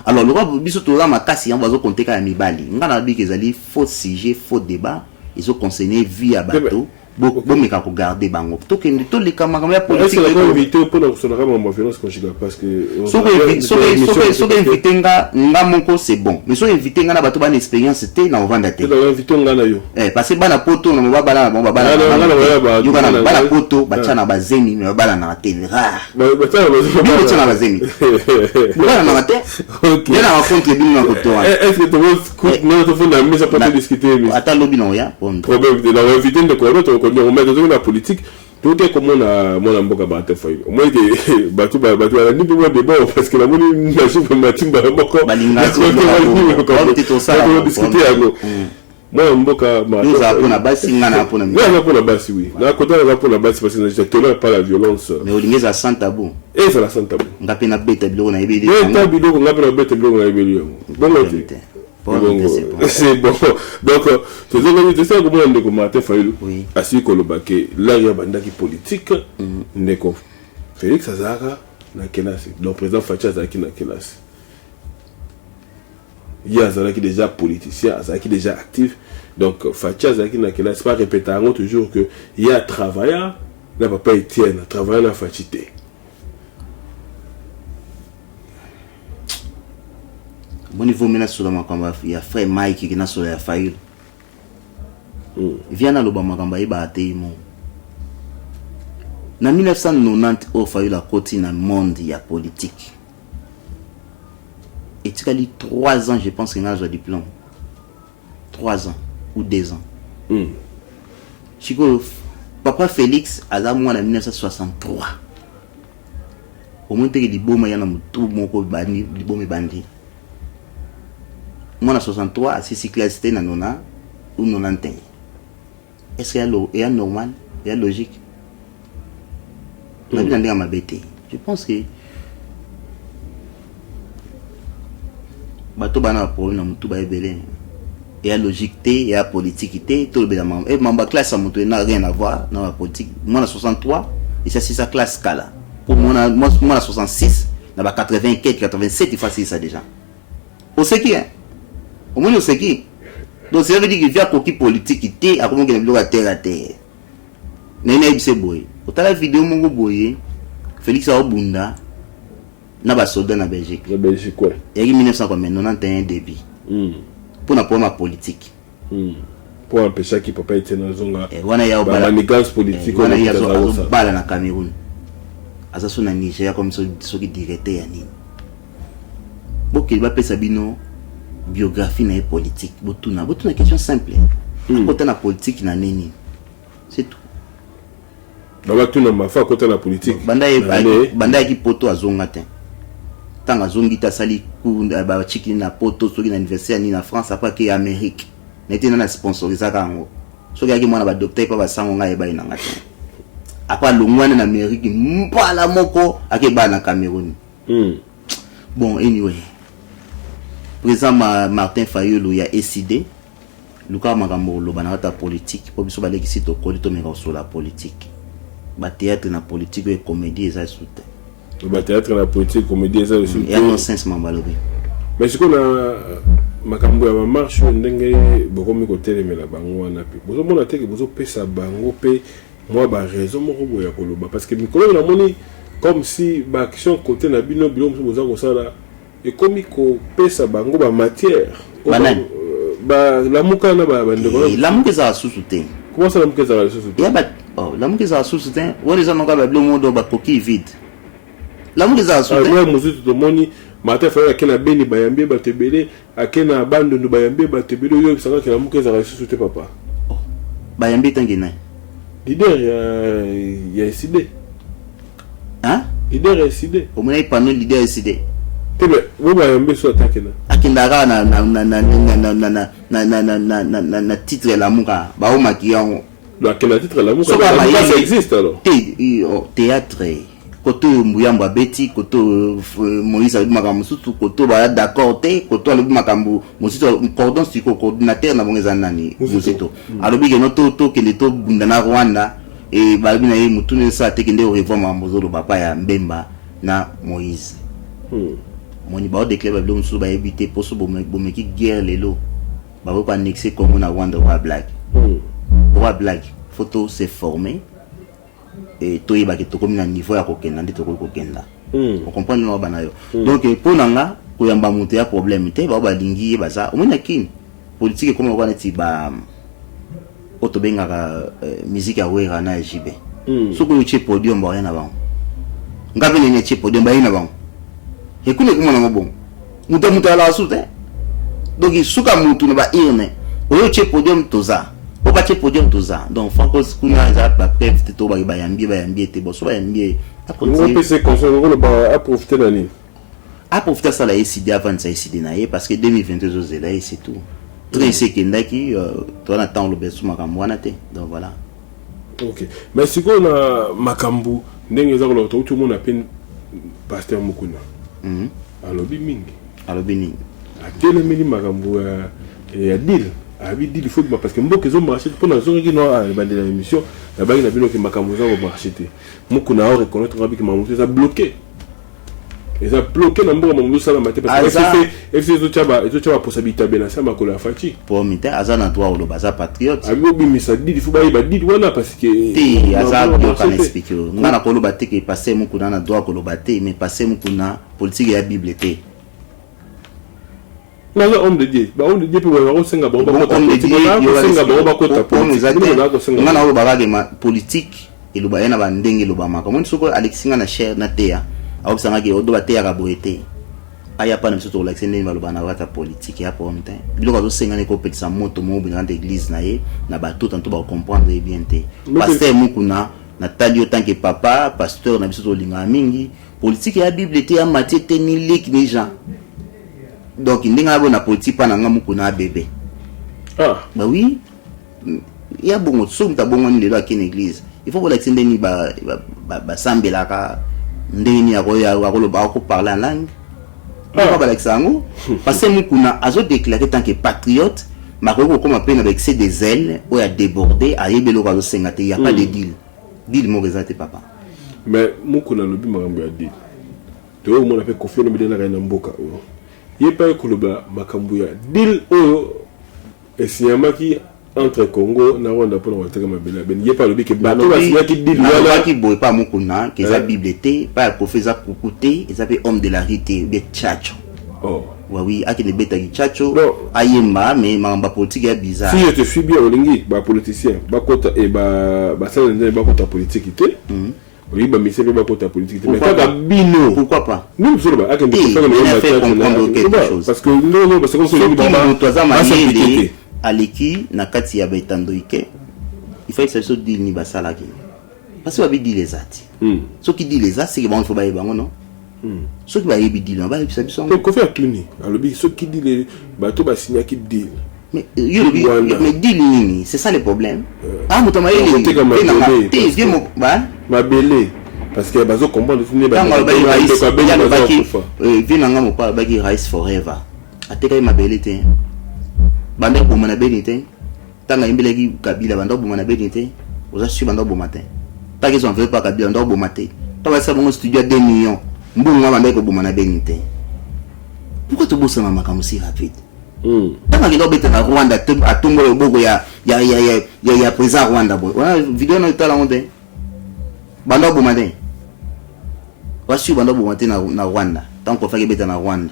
alors le roi biso to la makasi on va zo compter ka ya mibali ngana bi ke zali faux sujet faux débat ils ont concerné vie à bateau bon mais quand regarder bango to que tous les camarades politiques est-ce qu'on éviter pour nous sonner ma violence conjugale parce que so éviter nga moko c'est bon mais so éviter nga na bato ba expérience te na ovanda te éviter nga na yo parce que bana poto na ba bala yo kana bala poto ba tana ba zemi mais bala na tele ba tana ba zemi bala na te OK na rencontre bino na koto est-ce que tu veux nous fond na mise pour discuter ata lobi na ya bon problème de la éviter de quoi on met dans la politique tout est comme on a mon mboka ba faille au moins que batu la ni bien de bon parce que la moni na chef matimba moko balinga to ça discuter ago moi mboka ma nous a pona basi ngana pona na pona basi oui na côté na pona basi parce que je tolère pas la violence mais olingeza sans tabou et ça la sans tabou ngape na beta biloko na ebeli beta biloko ngape na beta biloko na ebeli bon c'est bon donc c'est ça comment on dit Martin Fayulu assis kolobake l'aria bandaki politique ndeko Félix Azara na kelasi donc président Facha Azaki na kelasi il y a Azaki déjà politicien Azaki déjà actif donc Facha Azaki na kelasi pas répéter toujours que il y a travailleur là papa Etienne travailleur na Fachité. Bon niveau maintenant sur ma combat il y a frère Mike qui na sur la Fayulu vient na loba makamba iba atemo na 1990 au Fayulu la côté na monde ya politique et tu as 3 ans je pense qu'il a un diplôme 3 ans ou 2 ans Chico papa Félix aza moi en 1963 au moins que liboma yana mutu moko bani liboma bandi moi en 63 à 6 classes na nona ou 91 est-ce qu'il y a normal il y a logique na bien ndanga mabete je pense que bato bana problème na mutu ba ebele il y a logique té il y a politique té tout le bela et mamba classe mutu n'a rien à voir dans la politique moi en 63 et c'est sa classe kala pour moi en 66 na ba 84 87 il fait ça déjà au ce qui est au moins ce qui donc ça veut dire qu'il y a coquille politique té a comment que le terre à terre nene ibse boy au la vidéo mongo boy Félix Aobunda na ba soldat na Belgique quoi et en 1991 début pour na problème politique pour empêcher qui papa était dans zonga wana ya manigance politique wana ya bala na Cameroun azaso na Nigeria comme soki directeur ya nini bokeli bapesa bino biographie na politique botuna question simple akota na politique na nini c'est tout babatuna mafa akota na politique banda ki poto azonga te tanga zongi ta sali ku ba chiki na poto soki na université ni na France apa ke Amérique nete na sponsorisaka kango soki yaki mwana ba docteur pa basango ngai ba ina ngata apa longwana na Amérique mpala moko ake ba na Cameroun bon anyway président Martin Fayulu ya ECD luka makambo lo bana ta politique po biso baleki sito koli to meka sur la politique ba théâtre na politique et comédie eza soute ba théâtre na politique comédie eza soute ya non sens mambalobi mais siko na makambo ya marche ndenge bokomi ko telemela bango wana pe bozo mona teke bozo pesa bango pe moi ba raison moko boya koloba parce que mikolo na moni comme si ba action côté na bino bilo bozo ko sala et comme ko pesa bango ba matière ba la muka na ba ndeko la muka za sous-souté comment ça la muka za sous-souté ya ba la muka za sous-souté woni za noka ba bilo mondo ba coquille vide la muka za sous-souté moi muzitu to moni Martin Fayulu akena beni bayambe batebele akena bando ndo bayambe batebele yo bisanga ke la muka za sous-souté papa bayambe tangena leader ya ECD hein leader ya ECD au moins panneau leader ECD tebe wo bayambe so atakena akindaka na titre la muka ba o makiyango la quel titre la muka ça existe alors théâtre koto mbuyamba beti koto Moïse a makambo sutu koto ba d'accord te koto alobi makambo mosito cordon siko coordinateur na bongeza nani mosito alobi ke no to ke leto bundana Rwanda et balobi na ye mutune sa te kende revoir mambo zolo papa ya Mbemba na Moïse moni ba déclarer ba blom su ba éviter poso bomeki guerre lelo ba ko annexer comme na Rwanda wa black photo se former et to yeba ke to comme na niveau ya kokenda ndito ko kokenda on comprend no bana yo donc pour nanga ko yamba monter ya problème te ba lingi baza omona kini politique comme on ti ba oto benga musique ya wera na jibe so ko uche podium ba yana ba ngabe ne che podium ba yana ba ekune kumona ngobon muta la sute donc isuka mutu na ba irne oyo che podium toza o ba che podium toza donc franco kuna za ba preuve te to ba yambi te bo so ba yambi a continuer on peut se concentrer ba a profiter nani a profiter ça la ECD avant ça ECD na parce que 2022 zo là et c'est tout très c'est kindaki to na temps le besu makambo na te donc voilà OK mais siko na makambu ndenge za ko tout le monde appelle pasteur Mukuna alobi mingi atele mini makambo ya deal abi deal faut parce que mboke zo marché pour na zo ki no bande la émission la banque na bino ki makambo zo marché te Mukuna a reconnaître ngabi ki makambo ça bloqué ils ont bloqué na mboka makambo ça la maté parce que FC zo chaba possibilité bena ça makolo afati pour mité azana droit lo baza patriote abi obimisa deal faut ba deal wana parce que ti azana yo kan expliquer ngana ko lo baté ke passer Mukuna na droit ko lo baté mais passer Mukuna politique ya bible te na homme de Dieu ba homme de Dieu pe ba senga ba senga ba kota politique ngana lo baga ma politique et lo ba yana ba ndenge lo ba maka mon soko Alexinga na cher na teya a obsanga ke odo ba teya ka boete aya pa na biso to Alexinga ba lo ba na wata politique ya pour mten biloko zo senga ne ko petisa moto mo bi na église na ye na ba tout tanto ba comprendre bien te pasteur Mukuna na tali autant que papa pasteur na biso to linga mingi politique ya bible te ya Matthieu te ni lik ni Jean donc ndinga bo na politique pa na Mukuna bébé bah oui il y a bon so mta bongo ni lelo akine église il faut que l'extende ni ba sambela ka ndeni ya ko lo ba ko parler en langue ba l'exango parce que Mukuna azo déclarer tant que patriote ma ko comme appelle avec ses des ailes ou a débordé a yebelo ka zo sengate il y a pas de deal mo rezate papa mais Mukuna lobi makambo ya deal to mo na pe confier no bidela ka na mboka ye pa ko loba makambo ya deal oyo esiamaki entre Congo na Rwanda pour na wateka mabela ben ye pa lobi ke ba to basia ki deal wala ki boy pa Mukuna ke za bible te pa professeur kukuté et ça fait homme de la rité de chacho oui akine beta ki chacho ayemba mais mamba politique ya bizarre si je te suis bien olingi ba politicien ba kota et ba ça ba kota politique te oui bah mais c'est pas côté politique mais quand bino pourquoi pas nous sur ba akende faire comprendre quelque chose parce que non parce que on baba aleki na kati ya betando ike il faut que ça dit ni basala ki parce que babi dit les ati ce qui dit les ati c'est que bon il faut ba bango non ce qui va yebi dit là ba ça biso ko faire clinique alobi ce qui dit les bateau ba signer qui dit mais dit nini c'est ça le problème ah mutama yeli te ma belé parce que bazo comprendre fini ba vina ngamo pa ba ki rise forever ateka ma belé te bande ko mana belé te tanga imbele ki kabila bande ko mana belé te oza su bande ko matin pas qu'ils ont fait pas kabila bande ko matin to ba sa bon studio 2 millions mbunga bande ko mana belé te pourquoi tu bosses na makambo si rapide tanga kido beta na Rwanda a tumbo le bogo ya président Rwanda boy wana vidéo na tala onde bande ko matin wasu bande ko matin na Rwanda tant qu'on fait beta na Rwanda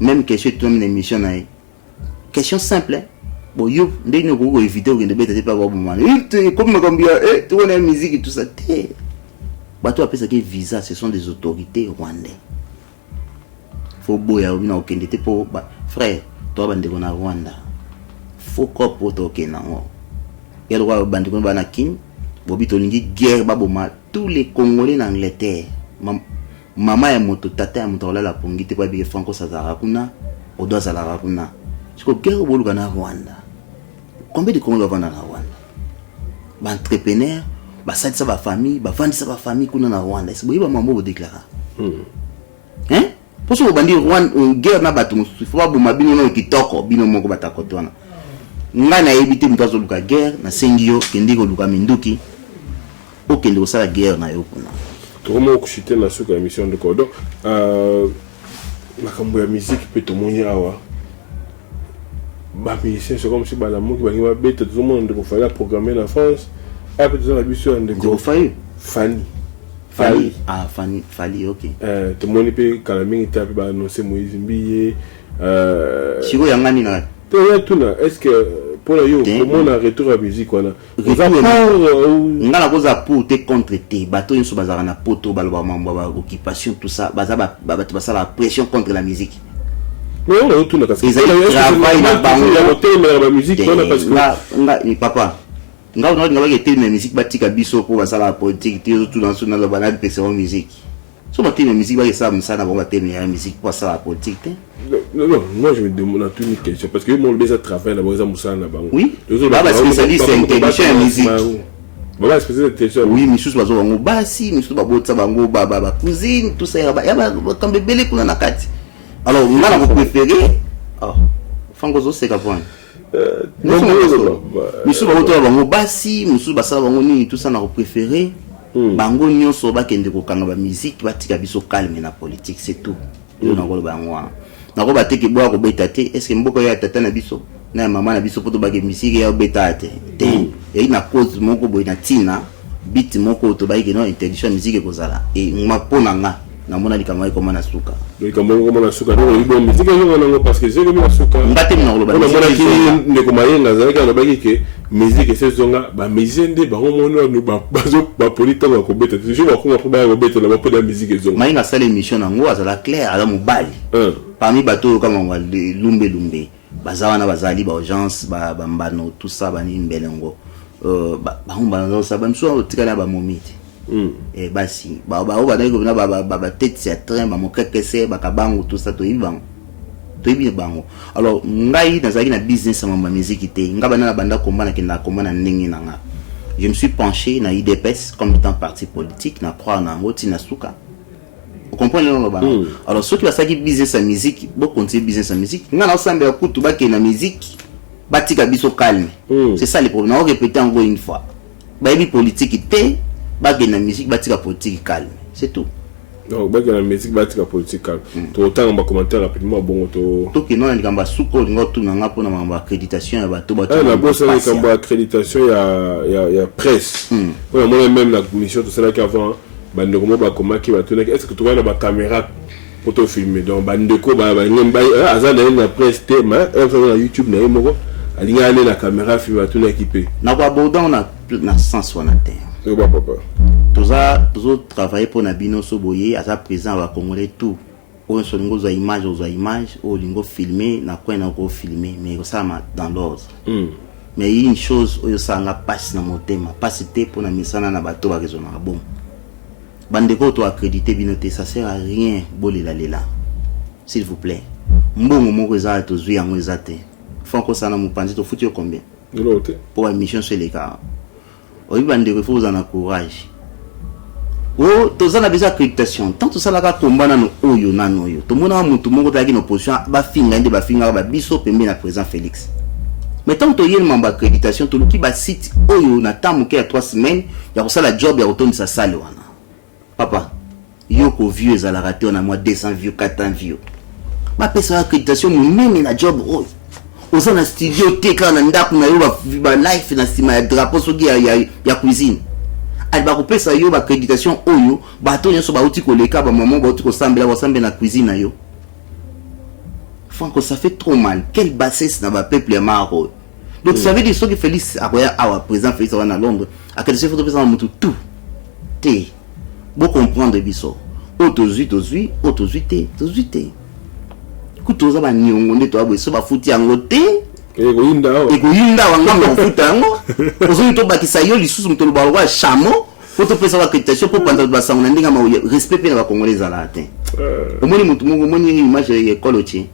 même question tu une émission na question simple bon yo ndeni ko éviter que ndebeta te pas bon moment comme combien tu connais la musique et tout ça bato appelle ça que visa ce sont des autorités rwandais faut boya obina okende te pour frère toi bande ko na Rwanda faut ko poto kenango yelo wa bande ko bana kin bobito lingi guerre baboma tous les Congolais en Angleterre mama ya moto tata ya moto la pongite kwa bi franco sazara kuna odo sazara kuna siko guerre boluka na Rwanda combien de Congolais vont na Rwanda ba entrepreneur ba salisa ba famille ba vandisa ba famille kuna na Rwanda c'est boyiba mambo bo déclarer hein pour so bandi Rwanda guerre na batu faut ba boma bino no kitoko bino moko batakotwana ngana ebite mutazo luka guerre na sengio kendiko luka minduki okende osala guerre na yo kuna comment kushite na suka émission de Cordon makambo ya musique peut tomoni awa ba musicien c'est comme si ba la moki ba ngi ba bête tout le monde ko fallait programmer en France après tout la biso de go fayu Fanny Fali ok tout le monde peut quand même taper ba annoncer Moïse Mbiye siko yangani na tout là est-ce que pour yo comment on a retour à musique wana ngala koza pour te contre te bato nso bazara na poto baloba mambo ba occupation tout ça baza bato basala pression contre la musique mais on a retour na parce que travail na bango la musique on a parce que papa nga on nga ba te na musique batika biso pour basala politique te tout dans na lo banal pese en musique so ba te na musique ba ça msana ba te na musique pour ça la politique te non, moi je me demande toute une question parce que moi le déjà travail là bas Moussa na bango. Oui. Baba spécialiste en technicien musique. Baba spécialiste oui, misus bazo bango basi, misus babotsa bango baba cousine tout ça ya ba kambe belé kuna na kati. Alors ngana vous préférez fango zo seka point. Misus babotsa bango basi, misus basala bango ni tout ça na préféré. Bango nyonso ba kende ko kanga ba musique batika biso calme na politique c'est tout. On a ko bango nako bateke boa ko beta te est-ce que mboko ya tata na biso na mama na biso poto bage misiki ya beta te et na cause moko boy na tina beat moko to baike no intelligence musique kozala et mapona nga na mona likama ko mana suka likama ko mana suka no ibo musique yo ngana parce que c'est comme na suka ngate mna ko ba mona ki ne ko mayenga zalaka na bage ke musique c'est zonga ba mizende ba ngomono no ba bazo ba polita ko beta je ba ko ba beta na ba poda musique zonga mayenga sala émission na ngo azala clair ala mobali parmi bateau comme on va lumbe bazawana bazali ba urgence ba mbano tout ça bani mbelengo ba mbano ça ba mso tikala ba momiti et basi ba dai ko na ba tête c'est train ba mokekese ba kabango tout ça to ibango alors ngai nazaki na business ma musique te ngaba na banda komba na kenda komba na ndenge nanga je me suis penché na IDPS comme étant parti politique na croire na ngoti na suka. Vous comprenez le ballon. Alors ceux qui va s'agir business en musique, beaucoup continuer business en musique. Nga na ensemble ya kutu ba ke na musique, batika biso calme. C'est ça le problème. On répète encore une fois. Ba bi politique té, ba ke na musique batika politique calme. C'est tout. Donc ba ke na musique batika politique calme. To autant on va commenter rapidement bon to ke non ngamba suko ngotu na ngapo na mamba accréditation ya bato bato. La bosse avec ngamba accréditation ya presse. Pour moi même la commission tout ça qu'avant bande comme ba komaki ba tuna est-ce que tu vois na ba caméra pour te filmer donc bande ko ba ngamba azana na presse tema na YouTube na yemo alinga ale na caméra filmer tuna équipé na kwa bodan na sens wana te to ba papa toujours travailler pour Nabino Soboye, à sa présent à Congolais tout. On se lingo aux images, au lingo filmé, na quoi na go filmé, mais ça dans l'ordre. Mais il y a une chose où ça n'a pas dans mon thème, pas cité pour la mission na bateau à raison bon. Bandeko to accrédité binoté, ça sert à rien bolé la lela. S'il vous plaît. Mbongo moko za to zui yango ezate. Fonko sana mupanzi to futi combien? Pour la mission sur les cas. Oui, bandeko faut en courage. Oh, toza na besoin accréditation. Tant tout ça la combat na no oyo na no yo. To mona mutu moko ta ki no position ba finga ndi ba finga ba biso pembe na président Félix. Mais tant que tu as une accréditation, tu as un site où il y a 3 semaines, il y a un job, il y a un sa salle. Papa, il y a un vieux, il y a un 200 vieux, 400 vieux. Ma personne accréditation, même un job, il y a un studio, il y a un life, il y a un drapeau, il y a une cuisine. Il y a une accréditation, il y a un la cuisine. Ça fait trop mal. Quelle bassesse dans le peuple est marre. Donc, ça veut dire que Félix a présent Félix à Londres, à quel chose présent tout. Té. Vous comprendre biso. Autozui. Écoute, vous avez un on est toi, ça va foutre en côté. Egoinda wanga futa ngo. Ozo to bakisa yo lisusu mutolo balwa chamo. Faut pesa accréditation pour prendre basanga ndinga ma respect pe na ba congolais ala atin. Omoni mutu mo omoni image ya ekolochi.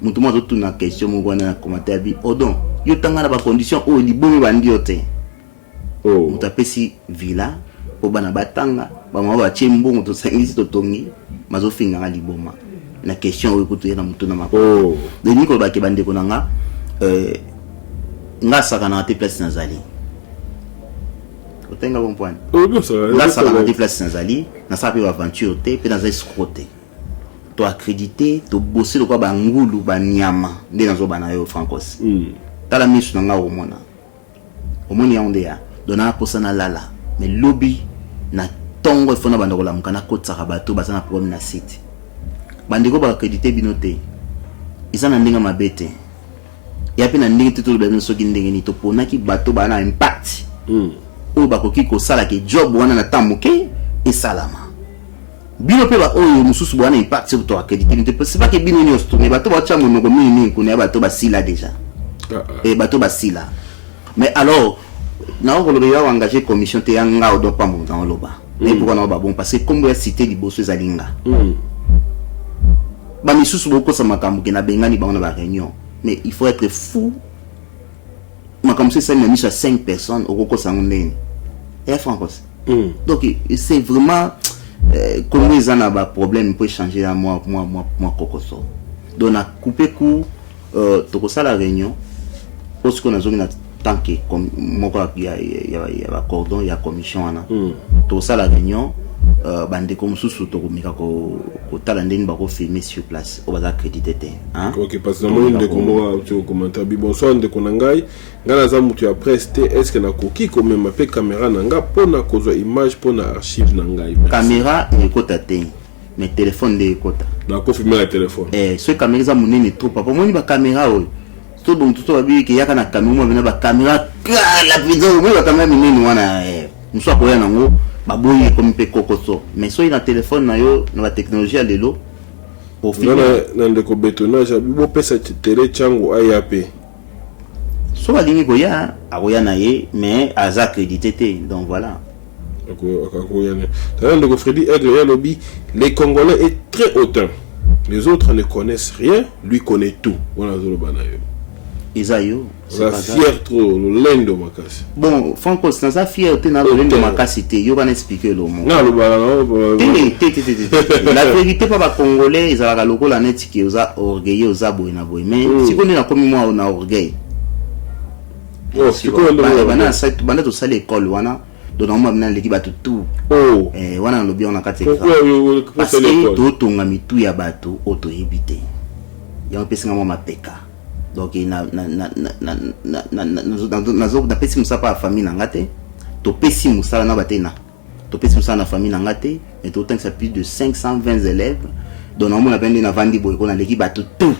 Mutu mo to na question mo wana commentaire bi odon. Yo tanga na ba condition o libomi bandi yote. Mutu apesi villa po bana batanga ba mwa ba chembongo to sangisi to tongi mazo finga nga liboma. Na question o ekutu na mutu na mako. De niko ba ke bande ko nanga nga saka na te place nazali. Otenga bon point. Nga saka na te place nazali, na sa pe aventure te pe na za escroter. To accrédité, to bosser le quoi ba ngulu ba nyama nde nazo bana yo francos. Tala misu na nga omona. Omoni ya onde ya. Dona posa na lala, mais lobby na tongo fona banda ko la mukana kotsaka bato basana problème na site. Bandeko ba accrédité binote. Isana ndinga mabete. Ya pe na ndenge tout le soki ndenge ni to pona ki bato bana impact. O ba koki ko sala ke job wana na tamuke e salama. Bino pe ba oyo mususu bwana impact sur to accrédité ni te c'est pas que bino ni osto mais bato ba cha monoko mini ko ne bato ba sila déjà. Et bato ba sila. Mais alors na on le va engager commission te yanga o do pa mon dans loba. Mais pourquoi na ba bon parce que comme ya cité liboso zalinga. Ba misusu boko sa makambo ke na bengani ba on ba réunion. Mais il faut être fou. Mais comme ça, il y a 5 personnes au Coco Sangoundé. Et Francos. Donc, c'est vraiment. Comment ils ont un problème pour changer à moi, Cocoso. Donc, on a coupé coup. Tout ça, la réunion. Parce qu'on a besoin tant que. Il y a un cordon, il y a une commission. Tout ça, la réunion. Bande comme sous to mika ko talanden ba ko filmer sur place on va accréditer hein. OK parce que moi de comment tu commentaire bi bonsoir de konangai ngana za mutu ya presté est-ce que na koki ko même pe caméra nanga pona kozwa image pona archive nangai caméra ni kota te mais téléphone de kota na ko filmer la téléphone ce caméra za munene trop papa moi ni ba caméra o to bon tout ba bi ke yaka na caméra mo ba caméra la vidéo mo ba caméra minene wana mso ko yana ngo baboye comme pe kokoso mais so ina téléphone na yo na technologie à lelo au final na ndeko bétonnage bibo pesa télé chango ayap so balingi koya akoya na ye mais aza accrédité te donc voilà akoya na ndeko Freddy Aigle ya lobby les Congolais est très hautain les autres ne connaissent rien lui connaît tout voilà zolo bana yo Isayo, c'est pas fier trop le lendo makasi. Bon, Franco, c'est ça fierté na le lendo makasi te, yo va expliquer le mot. Non, le bala la vérité pas congolais, ils a la lokola net qui osa orgueilleux osa boina boy. Mais si on est na comme moi on a orgueil. Oh, c'est quoi le bana ça bana to ça l'école wana. Donc on m'a mené l'équipe à tout. Oh. Wana lobi on a quatre écrans. Parce que to tonga mitu ya bato auto éviter. Ya on pesa ngama mapeka. Donc na pesi musapa la famille nangate to pesi musala na batena to pesi musala na famille nangate et autant que ça plus de 520 élèves donc on a peine na vandi boy ko na l'équipe bato tout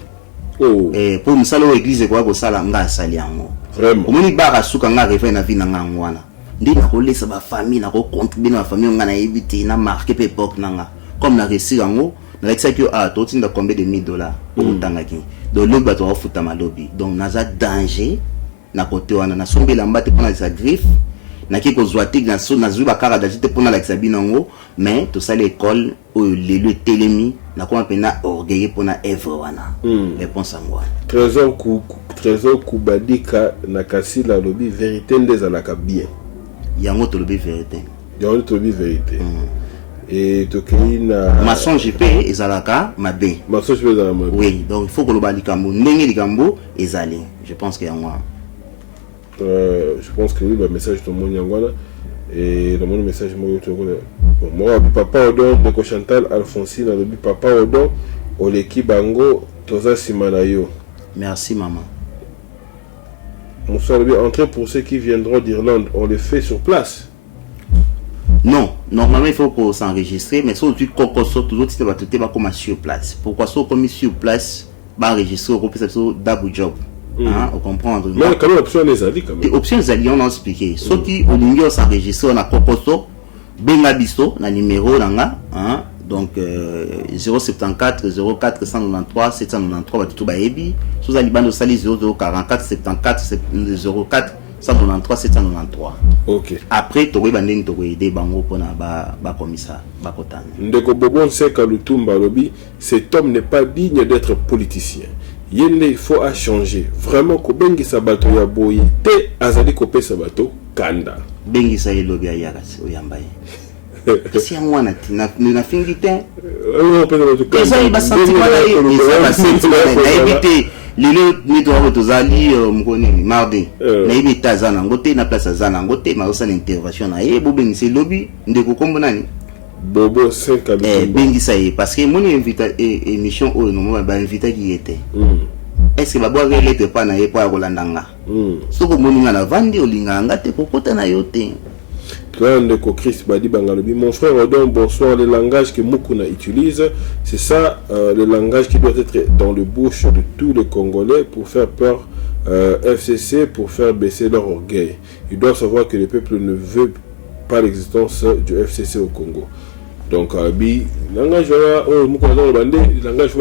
pour musala o église ko ko sala nga sali yango vraiment omoni bara suka nga refa na vina nga ngwana ndi na kolesa ba famille na ko contribuer na famille nga na éviter na marquer pe époque nanga comme na réussir yango na l'exa que totinda combien de $1000 pour tangaki donc le bateau va foutre ma lobby donc naza danger na côté wana na sombela mbate pona sa griffe na ki ko zoatik na so na zuba kara dajite pona la sabinango mais to sala école o le telemi na ko pena orgueil pona evre wana réponse ngwa trésor kubadika na kasi la lobby vérité ndezalaka bien yango to lobby vérité et tokei na mensonge pe ezalaka mabe oui donc il faut que le balikambo ndenge likambo ezali je pense que yango je pense que oui le message de mon yangwana et le message moi papa odon de Chantal Alphonsine le papa odon oleki bango toza simanayo merci maman on soit entrée pour ceux qui viendront d'Irlande on les fait sur place. Non, normalement il faut qu'on s'enregistrer, mais surtout quand on sort toujours, tu vas comme sur place. Pourquoi ça comme sur place, bah enregistrer, on peut faire double job. On comprend. Mais quand même option les alliés quand même. Les options les alliés on a expliqué. Sauf qui au ligne on s'enregistrer, on a Kokoso, Benga Bisto, na numéro nanga, donc 074 04 193 793 va tout baebi. Sous alibando sali 0044 74 04 193 793. Ok. Après, tu vas aider bango pour ba commissaire, ba kotana. Ndeko Bobon Seka Lutumba lobi, cet homme n'est pas digne d'être politicien. Il faut à changer. Vraiment ko bengi sabato ya boyi te azali ko pesa bato kanda. Bengi sa lobi ya yagas oyambaye. Si amwana na fingite. Eza ba sentiment na éviter lelo ni to tozali mukoni mardi na ibi tazana ngote na place azana ngote ma osana intervention na bobengi se lobby ndeko kombo nani Bobo Seka bengi ça parce que mon invita émission o no ba invita qui était est-ce que ba boire lettre pas na yepo ya kolandanga soko moninga na vandi olinga ngate kokota na yote. Mon frère Odon, bonsoir. Le langage que Mukuna utilise, c'est ça le langage qui doit être dans le bouche de tous les Congolais pour faire peur FCC, pour faire baisser leur orgueil. Ils doivent savoir que le peuple ne veut pas l'existence du FCC au Congo. Donc, langage langage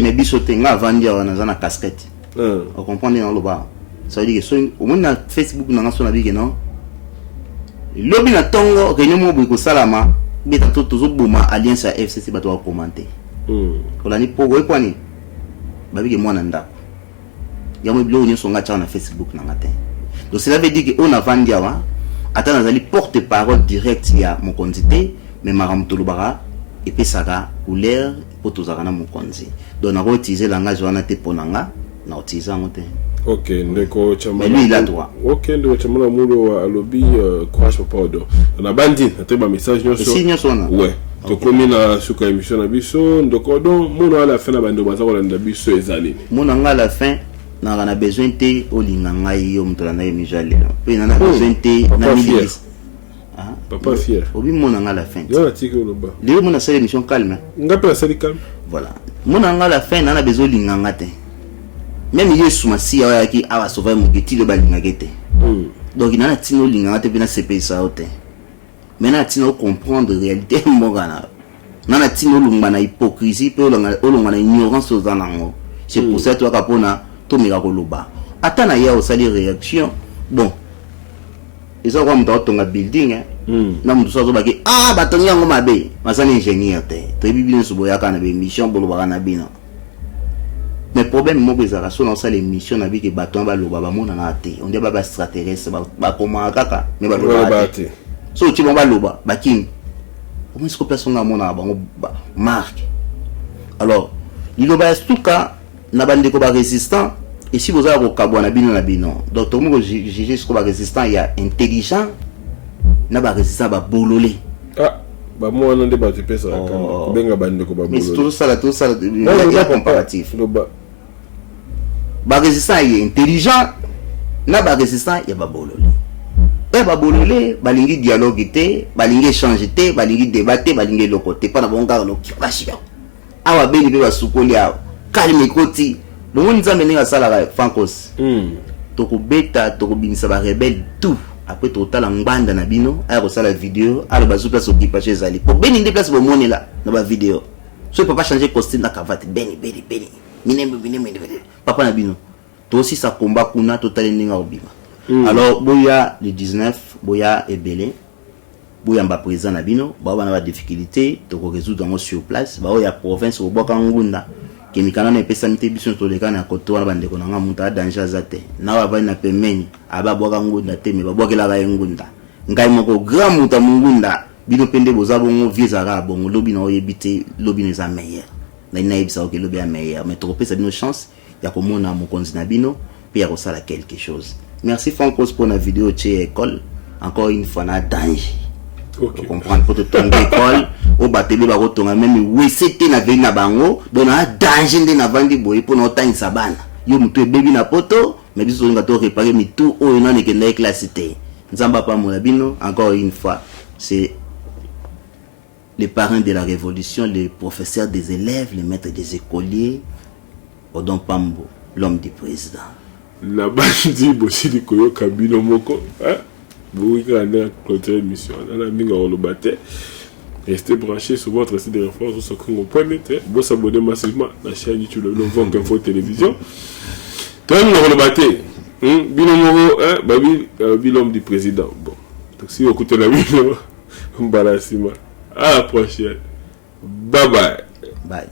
mais bisotenga vandi na casquette. On comprend dans le bas. Ça veut dire que au moins Facebook na ngaso na bige non lobby na tongo réunion mo biko salama beta to tozo boma alliance à FCC bato wa commenter kolani pogo e kwani babige mwana ndako yamo bilo nyo songa cha na Facebook na ngate donc cela veut dire que on a vendu wa ata nazali porte-parole direct ya mon quantité mais maram to lobara et puis saka couleur pour tozaka na mon konzi donc na ko utiliser langage wana te ponanga na utiliser ngote. Ok, ndeko chamala. Mais lui il a droit. Ok, ndeko chamala mulo wa lobby courage papa odo. Na bandi, na message nyoso. Si nyoso na. Ouais. To komi na suka émission na biso, ndeko odo muno à la fin na bando baza ko landa biso ezali. Muno nga à la fin na besoin te olinga ngai yo mutala na émission lelo. Pe na besoin te na milice. Papa fier. Obi muno nga à la fin. Yo na tiki loba. Lelo muno sa émission calme. Ngapa sa calme. Voilà. Muno nga à la fin na besoin linga ngate. Même Yesu Masi a qui a sauvé mon petit le balingagete. Donc il n'a tino linga te bina CP ça ote. Maintenant tino comprendre réalité mogana. Nana tino lungana hypocrisie pe olongana ignorance aux anango. C'est pour ça toi kapona to mirakoloba. Atana ya osali réaction. Bon. Ils ont comme tonga building na mtu sazo baki batongi yango mabe. Masani ingénieur te. To bibi so boyaka na be mission bolo bakana bino. Mais problème mo bezara so na sala émission na biki baton ba loba ba mona na te on dit ba extraterrestre ba koma kaka mais ba loba te so ti bon ba loba ba king au moins ko place nga mona ba marque alors il loba stuka na bande ko ba résistant et si vous avez ko kabwa na bino donc tout mo juger ko ba résistant ya intelligent na ba résistant ba bololé ba mo na nde ba tu pesa kan benga bande ko ba bololé mais tout ça il y a comparatif ba résistant est intelligent na ba résistant ya ba bololé e ba bololé balingi dialogue te balingi échange te balingi débattre balingi lokote pas na bonga no kibashika awa beni be ba sukoli awa calme koti lo nzambe ninga sala francos tokobeta tokobimisa ba rebelle tout après total nganda na bino aya kosala vidéo ala bazu place occupation ezali po beni nde place bomonela na ba vidéo so papa changer costume na cravate beni papa na bino to aussi ça combat kuna total ninga obima alors boya le 19 boya ebele boya mba président na bino ba na ba difficulté to ko résoudre ngo sur place ba ya province oboka ngunda kemikana na pesa mite biso to lekana na koto wana bande kona ngamuta danger zate na ba na pemeni aba boka ngunda te me ba bokela ga ngunda ngai moko grand muta ngunda bino pende boza bongo visa ra bongo lobi na oyebite lobi na za meilleur na ina ebisa ok lobi ya meilleur mais to pesa bino chance ya komona mokonzi na bino pe ya kosala quelque chose. Merci Francos pour la vidéo chez école encore une fois na danger. OK. Comprendre pour ton école au bateli ba kotonga même oui c'était na veni na bango donc na danger ndé na vandi boy pour no tani sabana yo mutu baby na poto mais biso nga to réparer mi tout o na ne kenda classe té nzamba pa molabino encore une fois c'est les parents de la révolution, les professeurs des élèves, les maîtres des écoliers, Odon Pambo, l'homme du président. La bandi bosili koyo kabino moko, hein? Vous regardez la émission, on a mis le bâté. Restez branchés sur votre site de référence sur Congo.net. Vous vous abonnez massivement à la chaîne YouTube Le Vonk Info Télévision. Toi, nous le bâté. Bino moko, hein? Babi l'homme du président. Bon. Donc si vous écoutez la vidéo, on va la à la prochaine. Bye bye. Bye.